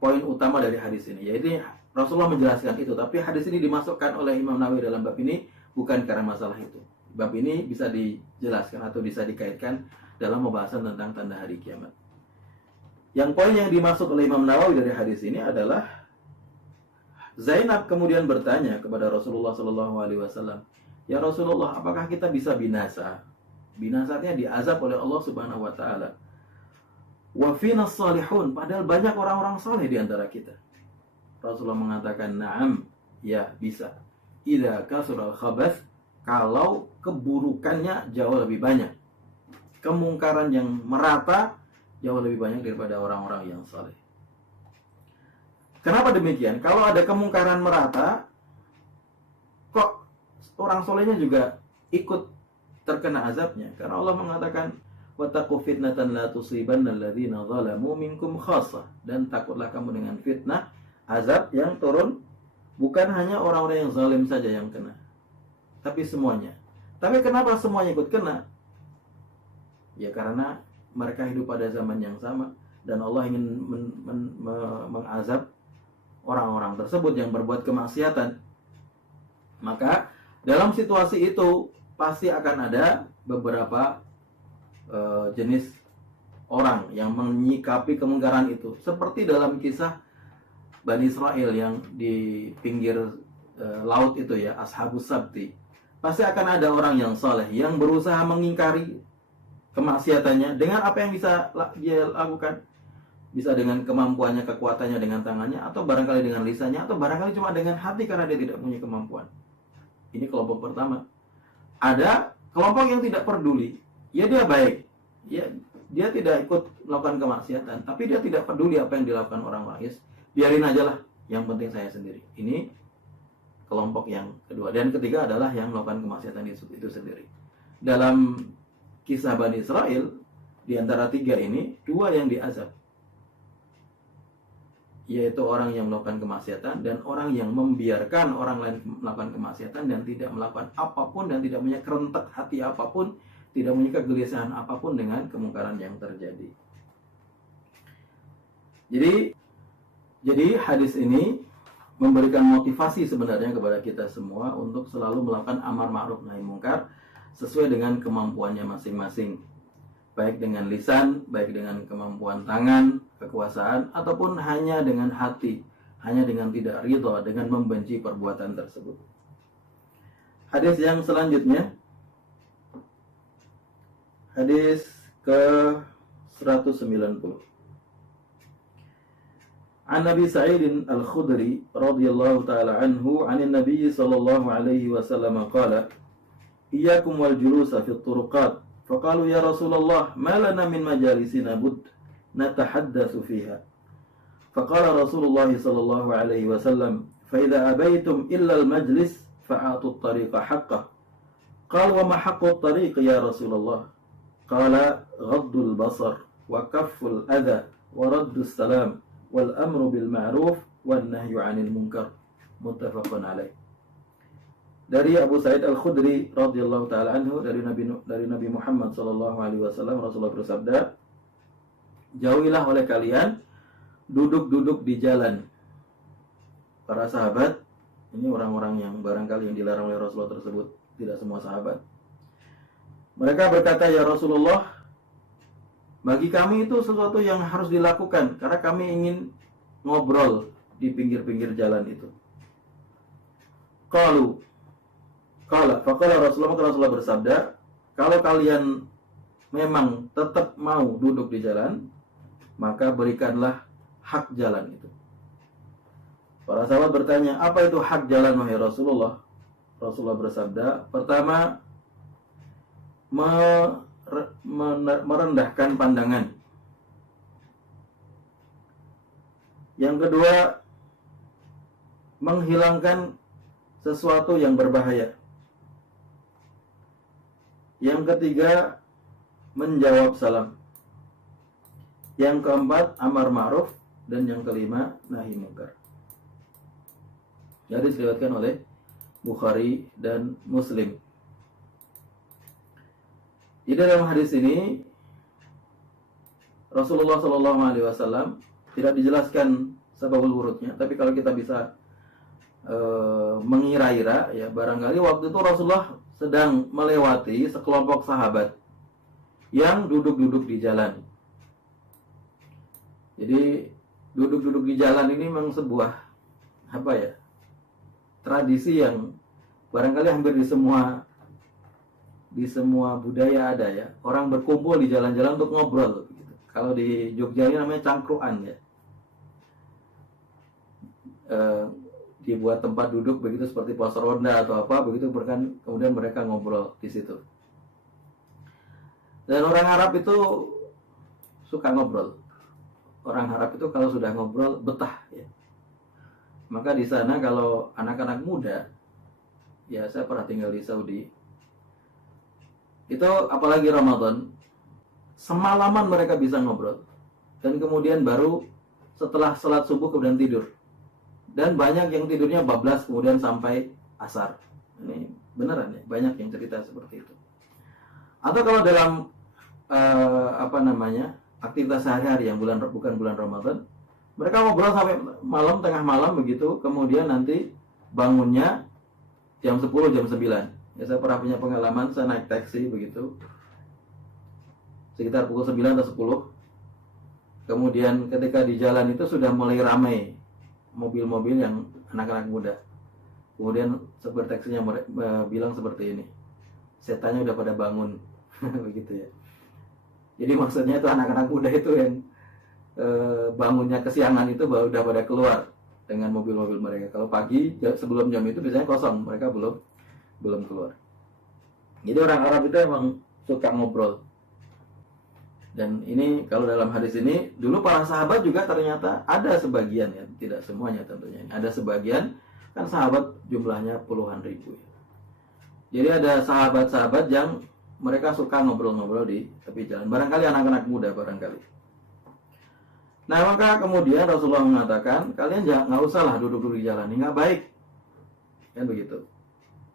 poin utama dari hadis ini. Yaitu Rasulullah menjelaskan itu, tapi hadis ini dimasukkan oleh Imam Nawawi dalam bab ini bukan karena masalah itu. Bab ini bisa dijelaskan atau bisa dikaitkan dalam pembahasan tentang tanda hari kiamat. Yang poin yang dimaksud oleh Imam Nawawi dari hadis ini adalah Zainab kemudian bertanya kepada Rasulullah SAW, ya Rasulullah, apakah kita bisa binasa? Binasanya diazab oleh Allah Subhanahu Wa Taala. Wa fina salihun, padahal banyak orang-orang saleh di antara kita. Rasulullah mengatakan, na'am, ya bisa. Idza kasural khabath, kalau keburukannya jauh lebih banyak. Kemungkaran yang merata jauh lebih banyak daripada orang-orang yang saleh. Kenapa demikian? Kalau ada kemungkaran merata, kok orang solehnya juga ikut terkena azabnya? Karena Allah mengatakan, wattaqu fitnatan la tusibanna alladziina zalamu minkum khassah. Dan takutlah kamu dengan fitnah, azab yang turun bukan hanya orang-orang yang zalim saja yang kena, tapi semuanya. Tapi kenapa semuanya ikut kena? Ya karena mereka hidup pada zaman yang sama, dan Allah ingin mengazab orang-orang tersebut yang berbuat kemaksiatan. Maka dalam situasi itu pasti akan ada beberapa jenis orang yang menyikapi kemungkaran itu. Seperti dalam kisah Bani Israel yang di pinggir laut itu ya, Ashabus Sabti. Pasti akan ada orang yang saleh yang berusaha mengingkari kemaksiatannya dengan apa yang bisa dia lakukan. Bisa dengan kemampuannya, kekuatannya dengan tangannya, atau barangkali dengan lisannya, atau barangkali cuma dengan hati karena dia tidak punya kemampuan. Ini kelompok pertama. Ada kelompok yang tidak peduli. Ya dia baik. Ya dia tidak ikut melakukan kemaksiatan, tapi dia tidak peduli apa yang dilakukan orang-orang. Yes, biarin aja lah, yang penting saya sendiri. Ini kelompok yang kedua. Dan ketiga adalah yang melakukan kemaksiatan itu sendiri. Dalam kisah Bani Israel, di antara tiga ini, dua yang diazab, yaitu orang yang melakukan kemaksiatan dan orang yang membiarkan orang lain melakukan kemaksiatan dan tidak melakukan apapun dan tidak punya kerentak hati apapun, tidak punya kegelisahan apapun dengan kemungkaran yang terjadi. Jadi hadis ini memberikan motivasi sebenarnya kepada kita semua untuk selalu melakukan amar ma'ruf nahi mungkar sesuai dengan kemampuannya masing-masing, baik dengan lisan, baik dengan kemampuan tangan, kekuasaan, ataupun hanya dengan hati, hanya dengan tidak ridha, dengan membenci perbuatan tersebut. Hadis yang selanjutnya, hadis ke 190. An Nabi Sa'id Al-Khudri radhiyallahu ta'ala anhu 'anil Nabi sallallahu alaihi wasallam qala, iyyakum wal julusa fi turuqat. Faqalu ya Rasulullah, ma lana min majalisina bud natahaddatsu fiha. Faqala Rasulullah sallallahu alaihi wasallam, fa idza abaitum illa al-majlis fa'atu at-tariqa haqqah. Qala wa ma haqqu at-tariq ya Rasulullah? Qala ghaddul basar wa kafful adha wa raddus salam wal amru bil ma'ruf wan nahyu 'anil munkar. Muttafaqun alaih. Dari Abu Sa'id Al-Khudri radhiyallahu taala anhu, dari Nabi Muhammad sallallahu alaihi wasallam, Rasulullah bersabda, jauhilah oleh kalian duduk-duduk di jalan. Para sahabat, ini orang-orang yang barangkali yang dilarang oleh Rasulullah tersebut, tidak semua sahabat. Mereka berkata, ya Rasulullah, bagi kami itu sesuatu yang harus dilakukan karena kami ingin ngobrol di pinggir-pinggir jalan itu. Faqala Rasulullah bersabda, kalau kalian memang tetap mau duduk di jalan, maka berikanlah hak jalan itu. Para sahabat bertanya, apa itu hak jalan wahai Rasulullah? Rasulullah bersabda, pertama, merendahkan pandangan. Yang kedua, menghilangkan sesuatu yang berbahaya. Yang ketiga, menjawab salam. Yang keempat, amar ma'ruf. dan yang kelima nahi mungkar. Jadi diriwayatkan oleh Bukhari dan Muslim. Di dalam hadis ini Rasulullah Shallallahu Alaihi Wasallam tidak dijelaskan sababul wurudnya, tapi kalau kita bisa mengira-ira, ya barangkali waktu itu Rasulullah sedang melewati sekelompok sahabat yang duduk-duduk di jalan. Jadi duduk-duduk di jalan ini memang sebuah tradisi yang barangkali hampir di semua budaya ada ya. Orang berkumpul di jalan-jalan untuk ngobrol. Gitu. Kalau di Jogja ini namanya cangkruan ya. Dibuat tempat duduk begitu seperti pos ronda atau apa begitu, kemudian mereka ngobrol di situ. Dan orang Arab itu suka ngobrol. Orang Arab itu kalau sudah ngobrol betah ya. Maka di sana kalau anak-anak muda, ya saya pernah tinggal di Saudi, itu apalagi Ramadan, semalaman mereka bisa ngobrol. Dan kemudian baru setelah salat subuh kemudian tidur. Dan banyak yang tidurnya bablas kemudian sampai asar. Ini beneran ya, banyak yang cerita seperti itu. Atau kalau dalam aktivitas sehari-hari yang bukan bulan Ramadan, mereka ngobrol sampai malam, tengah malam begitu, kemudian nanti bangunnya jam 10, jam 9. Ya, saya pernah punya pengalaman, saya naik taksi begitu, sekitar pukul 9 atau 10. Kemudian ketika di jalan itu sudah mulai ramai mobil-mobil yang anak-anak muda. Kemudian supir taksinya bilang seperti ini, setannya udah pada bangun. Begitu ya. Jadi maksudnya itu anak-anak muda itu yang bangunnya kesiangan itu udah pada keluar dengan mobil-mobil mereka. Kalau pagi sebelum jam itu biasanya kosong, mereka belum keluar. Jadi orang Arab itu emang suka ngobrol. Dan ini kalau dalam hadis ini, dulu para sahabat juga ternyata ada sebagian ya, tidak semuanya tentunya. Ada sebagian, kan sahabat jumlahnya puluhan ribu ya. Jadi ada sahabat-sahabat yang mereka suka ngobrol-ngobrol di tepi jalan. Barangkali anak-anak muda barangkali. Nah maka kemudian Rasulullah mengatakan, kalian nggak usahlah duduk-duduk di jalan, ini nggak baik. Kan begitu.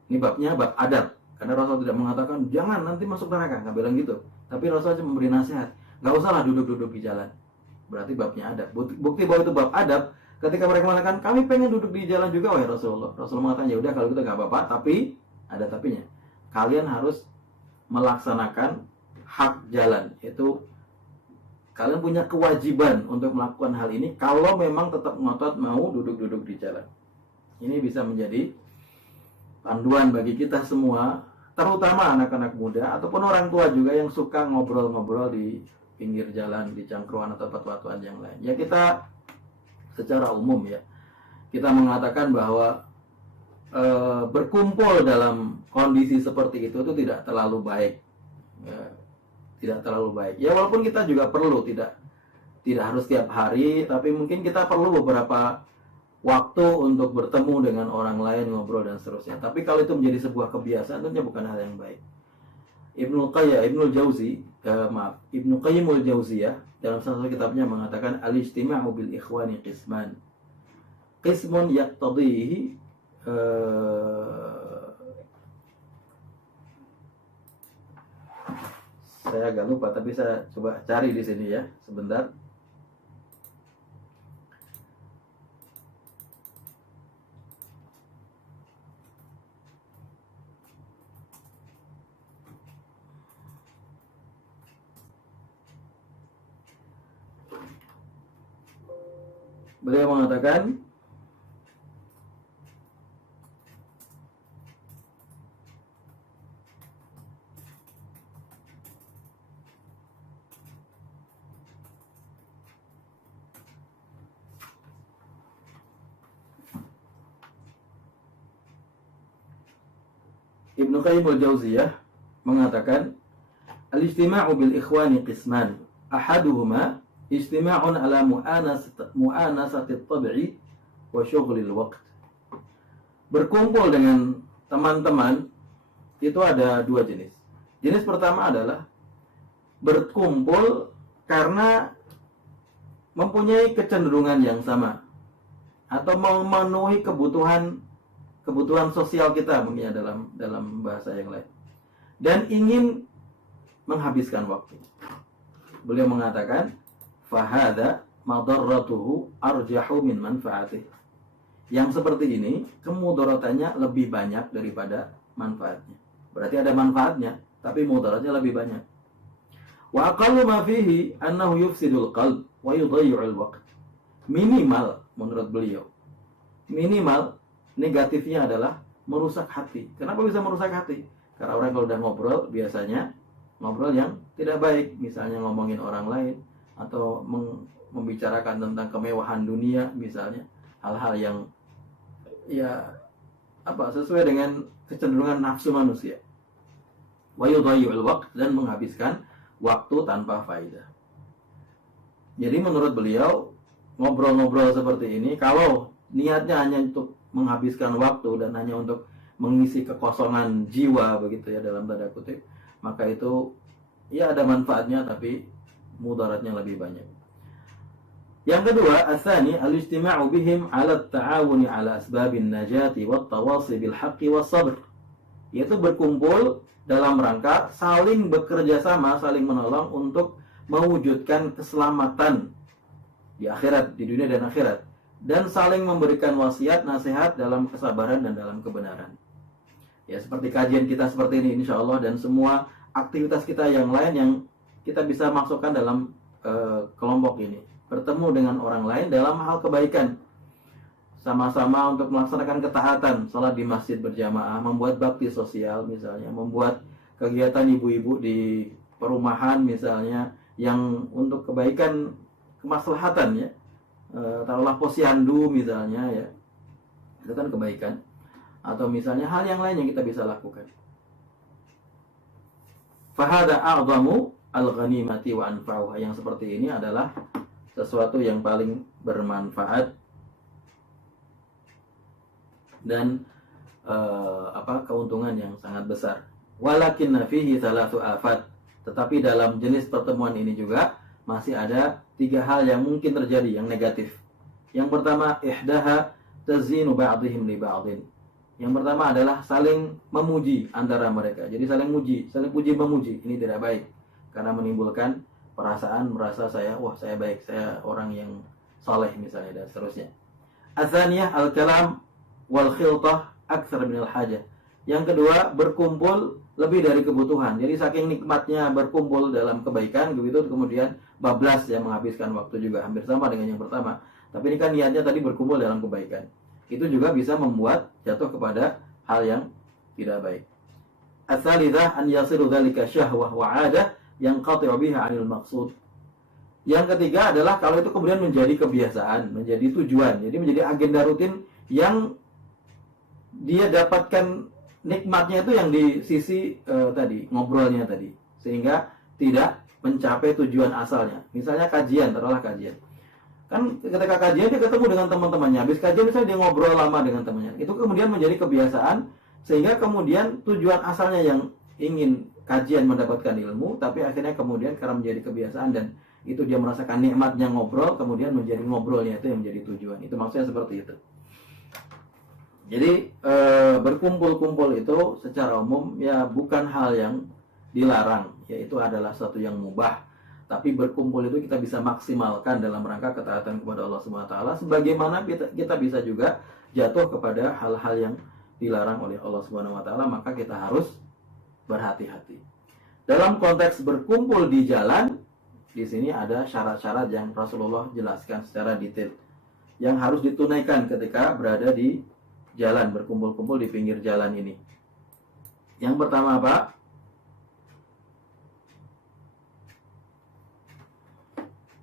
Ini babnya bab adab. Karena Rasul tidak mengatakan, jangan nanti masuk neraka, nggak bilang gitu. Tapi Rasul cuma memberi nasihat, nggak usahlah duduk-duduk di jalan. Berarti babnya adab. Bukti bahwa itu bab adab, ketika mereka mengatakan, kami pengen duduk di jalan juga, wahai Rasulullah. Rasulullah mengatakan, ya udah kalau gitu nggak apa-apa, tapi ada tapinya. Kalian harus melaksanakan hak jalan, yaitu kalian punya kewajiban untuk melakukan hal ini kalau memang tetap ngotot mau duduk-duduk di jalan. Ini bisa menjadi panduan bagi kita semua, terutama anak-anak muda ataupun orang tua juga yang suka ngobrol-ngobrol di pinggir jalan, di cangkruan atau tempat-tempat yang lain. Ya kita secara umum ya, kita mengatakan bahwa berkumpul dalam kondisi seperti itu tidak terlalu baik. Ya, tidak terlalu baik. Ya walaupun kita juga perlu, tidak harus tiap hari, tapi mungkin kita perlu beberapa waktu untuk bertemu dengan orang lain, ngobrol dan seterusnya. Tapi kalau itu menjadi sebuah kebiasaan, tentunya bukan hal yang baik. Ibnu Qayyimul Jauziyah dalam salah satu kitabnya mengatakan al-ijtima'u bil ikhwani qisman. Qismun yaqtadihi saya agak lupa, tapi saya coba cari di sini ya, sebentar. Beliau mengatakan, Ibnu Qayyimul Jauziyah mengatakan, al-ijtima'u bil ikhwani qisman. Ahaduhuma ijtima'un ala mu'anasati at-tab'i wa syughlil waqt. Berkumpul dengan teman-teman itu ada dua jenis. Jenis pertama adalah berkumpul karena mempunyai kecenderungan yang sama atau memenuhi kebutuhan sosial kita mungkin ya, dalam bahasa yang lain, dan ingin menghabiskan waktu. Beliau mengatakan, fahada madarratuhu arjahu min manfaatih. Yang seperti ini kemudaratannya lebih banyak daripada manfaatnya. Berarti ada manfaatnya, tapi mudaratnya lebih banyak. Wa aqallu ma fihi annahu yufsidul qalb wa yudayyi'ul waqt. Minimal menurut beliau, minimal negatifnya adalah merusak hati. Kenapa bisa merusak hati? Karena orang kalau udah ngobrol, biasanya ngobrol yang tidak baik, misalnya ngomongin orang lain atau membicarakan tentang kemewahan dunia misalnya, hal-hal yang ya sesuai dengan kecenderungan nafsu manusia. Wa yudayyi'ul waqt, dan menghabiskan waktu tanpa faedah. Jadi menurut beliau, ngobrol-ngobrol seperti ini kalau niatnya hanya untuk menghabiskan waktu dan hanya untuk mengisi kekosongan jiwa begitu ya, dalam tanda kutip, maka itu ya ada manfaatnya tapi mudaratnya lebih banyak. Yang kedua, asani al-istima'u bihim 'ala at-ta'awuni 'ala asbabin najati wat tawasi bil haqqi was sabr. Yaitu berkumpul dalam rangka saling bekerja sama, saling menolong untuk mewujudkan keselamatan di akhirat, di dunia dan akhirat, dan saling memberikan wasiat nasihat dalam kesabaran dan dalam kebenaran. Ya, seperti kajian kita seperti ini insya Allah, dan semua aktivitas kita yang lain yang kita bisa masukkan dalam kelompok ini, bertemu dengan orang lain dalam hal kebaikan, sama-sama untuk melaksanakan ketaatan, sholat di masjid berjamaah, membuat bakti sosial misalnya, membuat kegiatan ibu-ibu di perumahan misalnya, yang untuk kebaikan kemaslahatan ya, taruhlah posyandu misalnya ya, itu kan kebaikan, atau misalnya hal yang lain yang kita bisa lakukan. Fahada a'zamu al-ghanimati wa anfa'uha. Yang seperti ini adalah sesuatu yang paling bermanfaat dan keuntungan yang sangat besar. Walakinna fihi thalathu afat. Tetapi dalam jenis pertemuan ini juga masih ada 3 hal yang mungkin terjadi yang negatif. Yang pertama, ihdaha tazinu ba'dihim li ba'din. Yang pertama adalah saling memuji antara mereka. Jadi saling puji memuji. Ini tidak baik karena menimbulkan perasaan merasa saya baik, saya orang yang saleh misalnya, dan seterusnya. Atsaniyah al-kalam wal khiltah aktsar min al-hajah. Yang kedua, berkumpul lebih dari kebutuhan. Jadi saking nikmatnya berkumpul dalam kebaikan begitu, kemudian bablas ya, menghabiskan waktu juga hampir sama dengan yang pertama. Tapi ini kan niatnya tadi berkumpul dalam kebaikan. Itu juga bisa membuat jatuh kepada hal yang tidak baik. Ats-tsalitsah an yasiru dzalika syahwah wa 'adah yang qati'u biha 'anil maqsud. Yang ketiga adalah kalau itu kemudian menjadi kebiasaan, menjadi tujuan. Jadi menjadi agenda rutin yang dia dapatkan nikmatnya itu yang di sisi tadi, ngobrolnya tadi, sehingga tidak mencapai tujuan asalnya. Misalnya kajian, taruhlah kajian. Kan ketika kajian dia ketemu dengan teman-temannya, habis kajian misalnya dia ngobrol lama dengan temannya. Itu kemudian menjadi kebiasaan, sehingga kemudian tujuan asalnya yang ingin kajian mendapatkan ilmu, tapi akhirnya kemudian karena menjadi kebiasaan dan itu dia merasakan nikmatnya ngobrol, kemudian menjadi ngobrolnya itu yang menjadi tujuan. Itu maksudnya seperti itu. Jadi berkumpul-kumpul itu secara umum ya bukan hal yang dilarang, yaitu adalah sesuatu yang mubah. Tapi berkumpul itu kita bisa maksimalkan dalam rangka ketaatan kepada Allah SWT, sebagaimana kita bisa juga jatuh kepada hal-hal yang dilarang oleh Allah SWT, maka kita harus berhati-hati. Dalam konteks berkumpul di jalan, di sini ada syarat-syarat yang Rasulullah jelaskan secara detail yang harus ditunaikan ketika berada di jalan, berkumpul-kumpul di pinggir jalan ini. Yang pertama apa?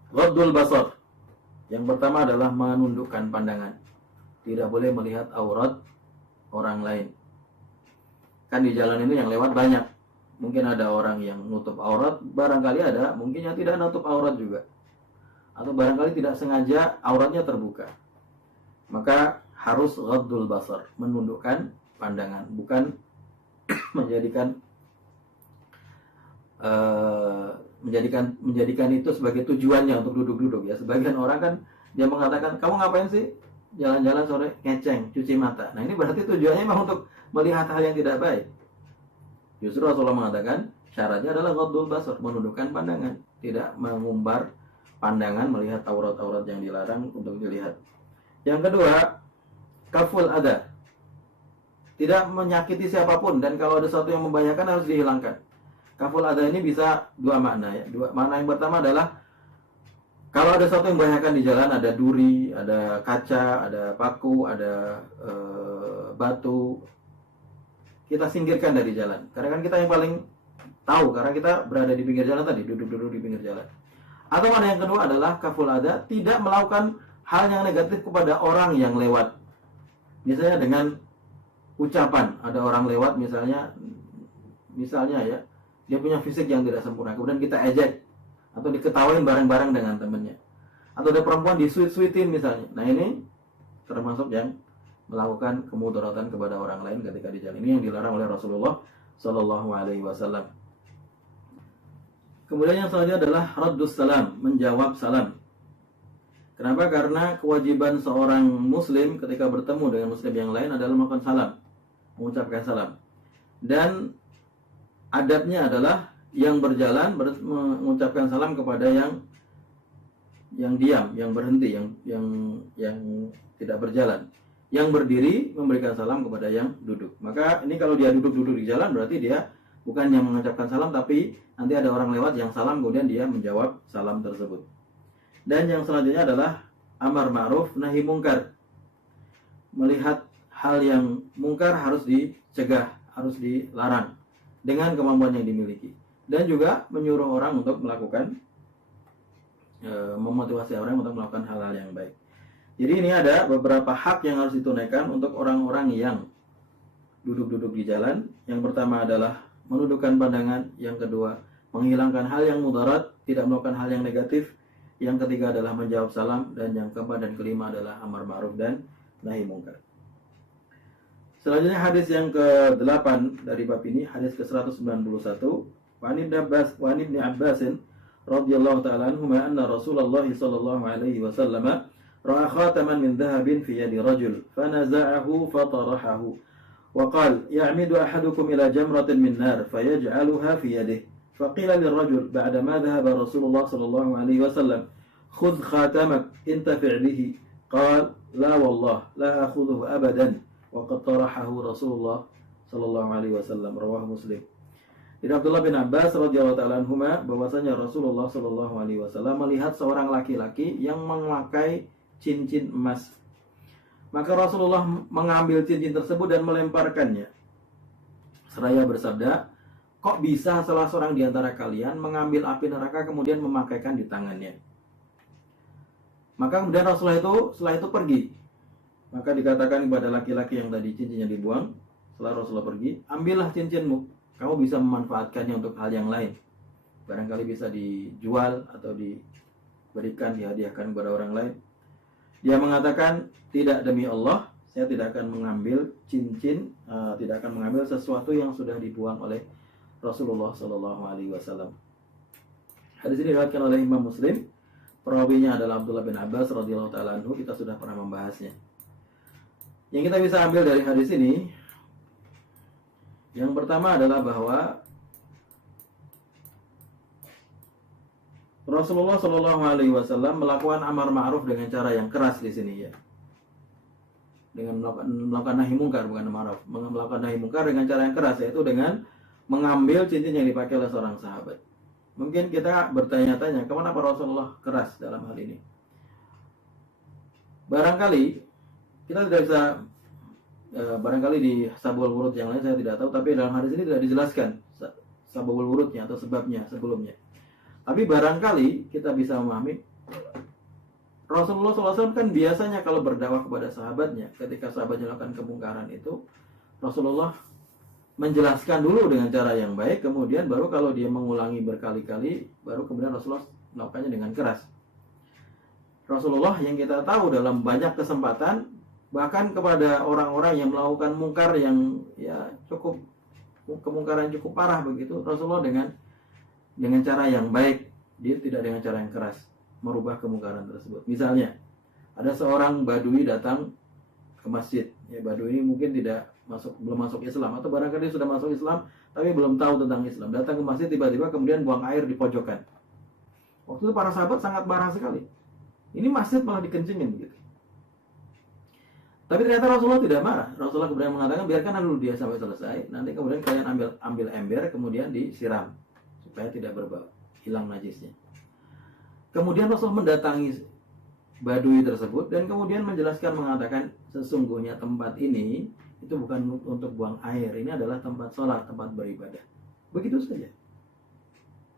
Ghaddul basar. Yang pertama adalah menundukkan pandangan. Tidak boleh melihat aurat orang lain. Kan di jalan ini yang lewat banyak. Mungkin ada orang yang nutup aurat, barangkali ada mungkin yang tidak nutup aurat juga. Atau barangkali tidak sengaja auratnya terbuka. Maka harus ghaddul basar, menundukkan pandangan, bukan menjadikan menjadikan itu sebagai tujuannya untuk duduk-duduk ya. Sebagian orang kan dia mengatakan, kamu ngapain sih jalan-jalan sore, ngeceng, cuci mata. Nah ini berarti tujuannya memang untuk melihat hal yang tidak baik. Justru Rasulullah mengatakan syaratnya adalah ghaddul basar, menundukkan pandangan, tidak mengumbar pandangan melihat aurat-aurat yang dilarang untuk dilihat. Yang kedua, kaful adha, tidak menyakiti siapapun, dan kalau ada sesuatu yang membahayakan harus dihilangkan. Kaful adha ini bisa dua makna ya. Makna yang pertama adalah kalau ada sesuatu yang membahayakan di jalan, ada duri, ada kaca, ada paku, ada batu, kita singkirkan dari jalan. Karena kan kita yang paling tahu, karena kita berada di pinggir jalan tadi, duduk-duduk di pinggir jalan. Atau makna yang kedua adalah kaful adha, tidak melakukan hal yang negatif kepada orang yang lewat. Misalnya dengan ucapan, ada orang lewat misalnya ya, dia punya fisik yang tidak sempurna, kemudian kita ejek atau diketawain bareng-bareng dengan temannya, atau ada perempuan disuit-suitin misalnya. Nah ini termasuk yang melakukan kemudaratan kepada orang lain ketika di jalan. Ini yang dilarang oleh Rasulullah Shallallahu Alaihi Wasallam. Kemudian yang selanjutnya adalah raddus salam, menjawab salam. Kenapa? Karena kewajiban seorang muslim ketika bertemu dengan muslim yang lain adalah melakukan salam, mengucapkan salam. Dan adabnya adalah yang berjalan mengucapkan salam kepada yang diam, yang berhenti, yang tidak berjalan. Yang berdiri memberikan salam kepada yang duduk. Maka ini kalau dia duduk-duduk di jalan berarti dia bukan yang mengucapkan salam, tapi nanti ada orang lewat yang salam kemudian dia menjawab salam tersebut. Dan yang selanjutnya adalah amar ma'ruf nahi mungkar. Melihat hal yang mungkar harus dicegah, harus dilarang dengan kemampuan yang dimiliki. Dan juga menyuruh orang untuk melakukan, memotivasi orang untuk melakukan hal-hal yang baik. Jadi ini ada beberapa hak yang harus ditunaikan untuk orang-orang yang duduk-duduk di jalan. Yang pertama adalah menundukkan pandangan. Yang kedua, menghilangkan hal yang mudarat, tidak melakukan hal yang negatif. Yang ketiga adalah menjawab salam. Dan yang keempat dan kelima adalah amar ma'ruf dan nahi mungkar. Selanjutnya hadis yang ke-8 dari bab ini, hadis ke-191. Wa ibni Abbas radhiyallahu ta'ala anhuma anna Rasulullah sallallahu alaihi wasallam ra'a khataman min dhahabin fi yadi rajul fanaza'ahu fatarahahu wa qala ya'midu ahadukum ila jamratin min nar fayaj'aluha fi yadihi faqila lirrajul ba'da ma dhahaba Rasulullah sallallahu alaihi wasallam khudh khatamak intafi' bihi qala la wallah la akhudhuhu abadan wa qad tarahahu Rasulullah sallallahu alaihi wasallam, rawahu Muslim. Dari Abdullah bin Abbas radhiyallahu ta'ala anhuma bahwasanya Rasulullah sallallahu alaihi wasallam melihat seorang laki-laki yang memakai cincin emas. Maka Rasulullah mengambil cincin tersebut dan melemparkannya. Seraya bersabda, kok bisa salah seorang di antara kalian mengambil api neraka kemudian memakaikan di tangannya? Maka kemudian Rasulullah setelah itu pergi. Maka dikatakan kepada laki-laki yang tadi cincinnya dibuang, setelah Rasulullah pergi, ambillah cincinmu. Kamu bisa memanfaatkannya untuk hal yang lain. Barangkali bisa dijual atau diberikan, dihadiahkan kepada orang lain. Dia mengatakan, tidak, demi Allah, saya tidak akan mengambil cincin, tidak akan mengambil sesuatu yang sudah dibuang oleh Rasulullah Sallallahu Alaihi Wasallam. Hadis ini diriwayatkan oleh Imam Muslim. Perawinya adalah Abdullah bin Abbas radhiyallahu ta'ala anhu. Kita sudah pernah membahasnya. Yang kita bisa ambil dari hadis ini, yang pertama adalah bahwa Rasulullah Shallallahu Alaihi Wasallam melakukan amar ma'ruf dengan cara yang keras di sini ya, dengan melakukan nahi mungkar, bukan ma'ruf, melakukan nahi mungkar dengan cara yang keras, yaitu dengan mengambil cincin yang dipakai oleh seorang sahabat. Mungkin kita bertanya-tanya, kenapa Rasulullah keras dalam hal ini? Barangkali kita tidak bisa, barangkali di sababul wurud yang lain saya tidak tahu, tapi dalam hadis ini tidak dijelaskan sababul wurudnya atau sebabnya sebelumnya. Tapi barangkali kita bisa memahami, Rasulullah SAW kan biasanya kalau berdakwah kepada sahabatnya, ketika sahabatnya melakukan kemungkaran itu, Rasulullah menjelaskan dulu dengan cara yang baik, kemudian baru kalau dia mengulangi berkali-kali, baru kemudian Rasulullah melakukannya dengan keras. Rasulullah yang kita tahu dalam banyak kesempatan, bahkan kepada orang-orang yang melakukan mungkar yang ya cukup, kemungkaran cukup parah begitu, Rasulullah dengan dengan cara yang baik, dia tidak dengan cara yang keras merubah kemungkaran tersebut. Misalnya ada seorang badui datang ke masjid, ya badui ini mungkin belum masuk Islam, atau barangkali sudah masuk Islam tapi belum tahu tentang Islam, datang ke masjid tiba-tiba kemudian buang air di pojokan. Waktu itu para sahabat sangat marah sekali, ini masjid malah dikencingin gitu. Tapi ternyata Rasulullah tidak marah. Rasulullah kemudian mengatakan, biarkan dulu dia sampai selesai, nanti kemudian kalian ambil ember kemudian disiram supaya tidak berbau, hilang najisnya. Kemudian Rasul mendatangi badui tersebut dan kemudian menjelaskan, mengatakan sesungguhnya tempat ini itu bukan untuk buang air, ini adalah tempat sholat, tempat beribadah. Begitu saja.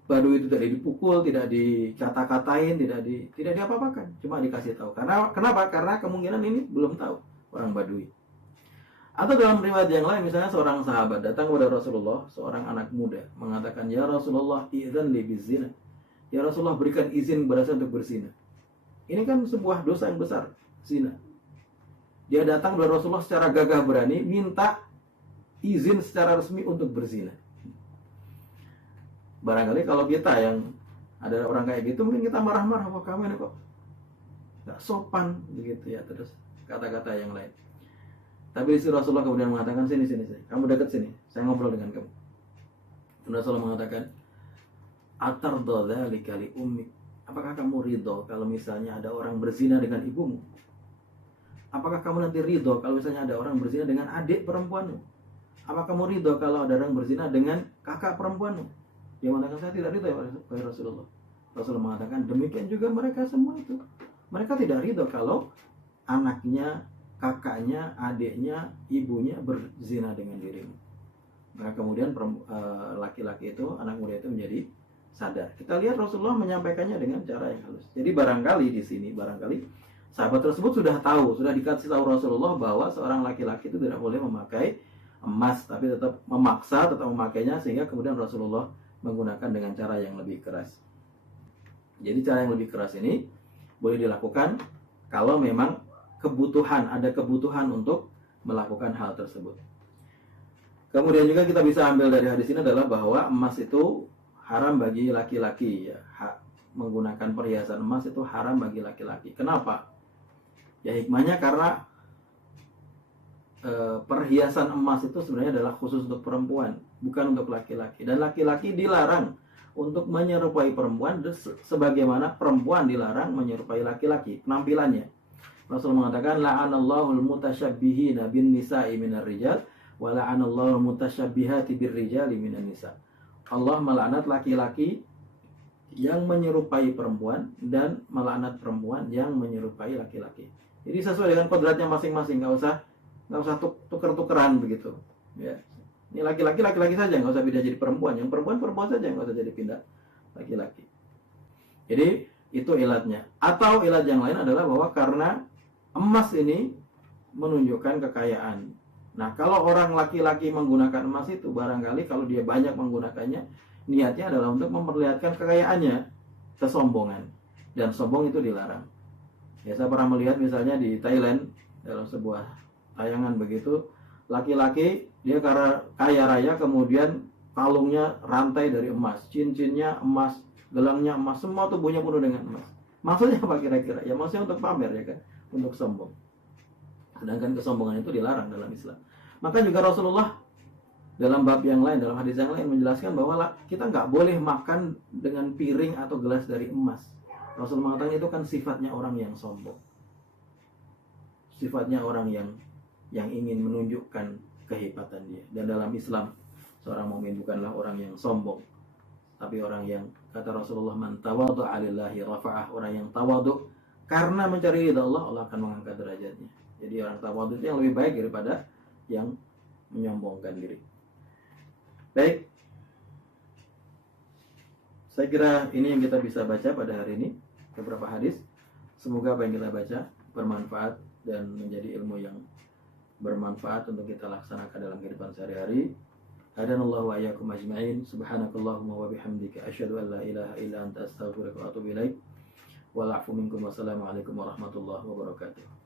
Badui itu tidak dipukul, tidak dikata-katain, tidak diapa-apakan, cuma dikasih tahu. Kenapa? Karena kemungkinan ini belum tahu orang badui. Atau dalam riwayat yang lain, misalnya seorang sahabat datang kepada Rasulullah, seorang anak muda, mengatakan, ya Rasulullah, idzan li bizina. Ya Rasulullah, berikan izin kepada saya untuk berzina. Ini kan sebuah dosa yang besar, zina. Dia datang kepada Rasulullah secara gagah berani, minta izin secara resmi untuk berzina. Barangkali kalau kita yang ada orang kayak gitu, mungkin kita marah-marah, wah kamu ini kok gak sopan begitu ya, terus kata-kata yang lain. Tapi istri Rasulullah kemudian mengatakan, sini, kamu dekat sini, saya ngobrol dengan kamu. Rasulullah mengatakan, atardha dzalika li ummik. Apakah kamu ridho kalau misalnya ada orang berzina dengan ibumu? Apakah kamu nanti ridho kalau misalnya ada orang berzina dengan adik perempuanmu? Apakah kamu ridho kalau ada orang berzina dengan kakak perempuanmu? Dia mengatakan, saya tidak ridho ya Rasulullah. Rasulullah mengatakan, demikian juga mereka semua itu. Mereka tidak ridho kalau anaknya, kakaknya, adiknya, ibunya berzina dengan dirimu. Maka kemudian laki-laki itu, anak muda itu menjadi sadar. Kita lihat Rasulullah menyampaikannya dengan cara yang halus. Jadi barangkali di sini, sahabat tersebut sudah tahu, sudah dikasih tahu Rasulullah bahwa seorang laki-laki itu tidak boleh memakai emas, tapi tetap memakainya, sehingga kemudian Rasulullah menggunakan dengan cara yang lebih keras. Jadi cara yang lebih keras ini boleh dilakukan kalau memang ada kebutuhan untuk melakukan hal tersebut. Kemudian juga kita bisa ambil dari hadis ini adalah bahwa emas itu haram bagi laki-laki, ya. Menggunakan perhiasan emas itu haram bagi laki-laki. Kenapa? Ya hikmahnya karena perhiasan emas itu sebenarnya adalah khusus untuk perempuan, bukan untuk laki-laki. Dan laki-laki dilarang untuk menyerupai perempuan, sebagaimana perempuan dilarang menyerupai laki-laki penampilannya. Rasul mengatakan, la'anallahul mutasyabbihin bin nisa'i minar rijal wa la'anallahul mutasyabbihati bir rijali minan nisa. Allah melaknat laki-laki yang menyerupai perempuan dan melaknat perempuan yang menyerupai laki-laki. Jadi sesuai dengan kodratnya masing-masing, nggak usah tuker-tukeran begitu. Ya. Ini laki-laki saja, nggak usah pindah jadi perempuan. Yang perempuan saja, nggak usah jadi pindah laki-laki. Jadi itu ilatnya. Atau ilat yang lain adalah bahwa karena emas ini menunjukkan kekayaan. Nah, kalau orang laki-laki menggunakan emas itu, barangkali kalau dia banyak menggunakannya, niatnya adalah untuk memperlihatkan kekayaannya, kesombongan. Dan sombong itu dilarang. Ya, saya pernah melihat misalnya di Thailand, dalam sebuah tayangan begitu, laki-laki, dia karena kaya raya, kemudian kalungnya rantai dari emas, cincinnya emas, gelangnya emas, semua tubuhnya penuh dengan emas. Maksudnya apa kira-kira? Ya maksudnya untuk pamer, ya kan? Untuk sombong. Sedangkan kesombongan itu dilarang dalam Islam. Maka juga Rasulullah dalam bab yang lain, dalam hadis yang lain menjelaskan bahwa kita nggak boleh makan dengan piring atau gelas dari emas. Rasul mengatakan itu kan sifatnya orang yang sombong. Sifatnya orang yang ingin menunjukkan kehebatan dia. Dan dalam Islam, seorang mukmin bukanlah orang yang sombong, tapi orang yang, kata Rasulullah, man tawadhu'a lillahi rafa'ah, orang yang tawadhu karena mencari ridha Allah, Allah akan mengangkat derajatnya. Jadi orang tawadhu itu yang lebih baik daripada yang menyombongkan diri. Baik, saya kira ini yang kita bisa baca pada hari ini, beberapa hadis. Semoga apa yang kita baca bermanfaat dan menjadi ilmu yang bermanfaat untuk kita laksanakan dalam kehidupan sehari-hari. Hadanallahu wa iyyakum ajma'in. Subhanakallahumma wa bihamdika asyhadu an la ilaha illa anta astaghfiruka wa atubu ilaik. Wal 'afwu minkum. Wassalamualaikum warahmatullahi wabarakatuh.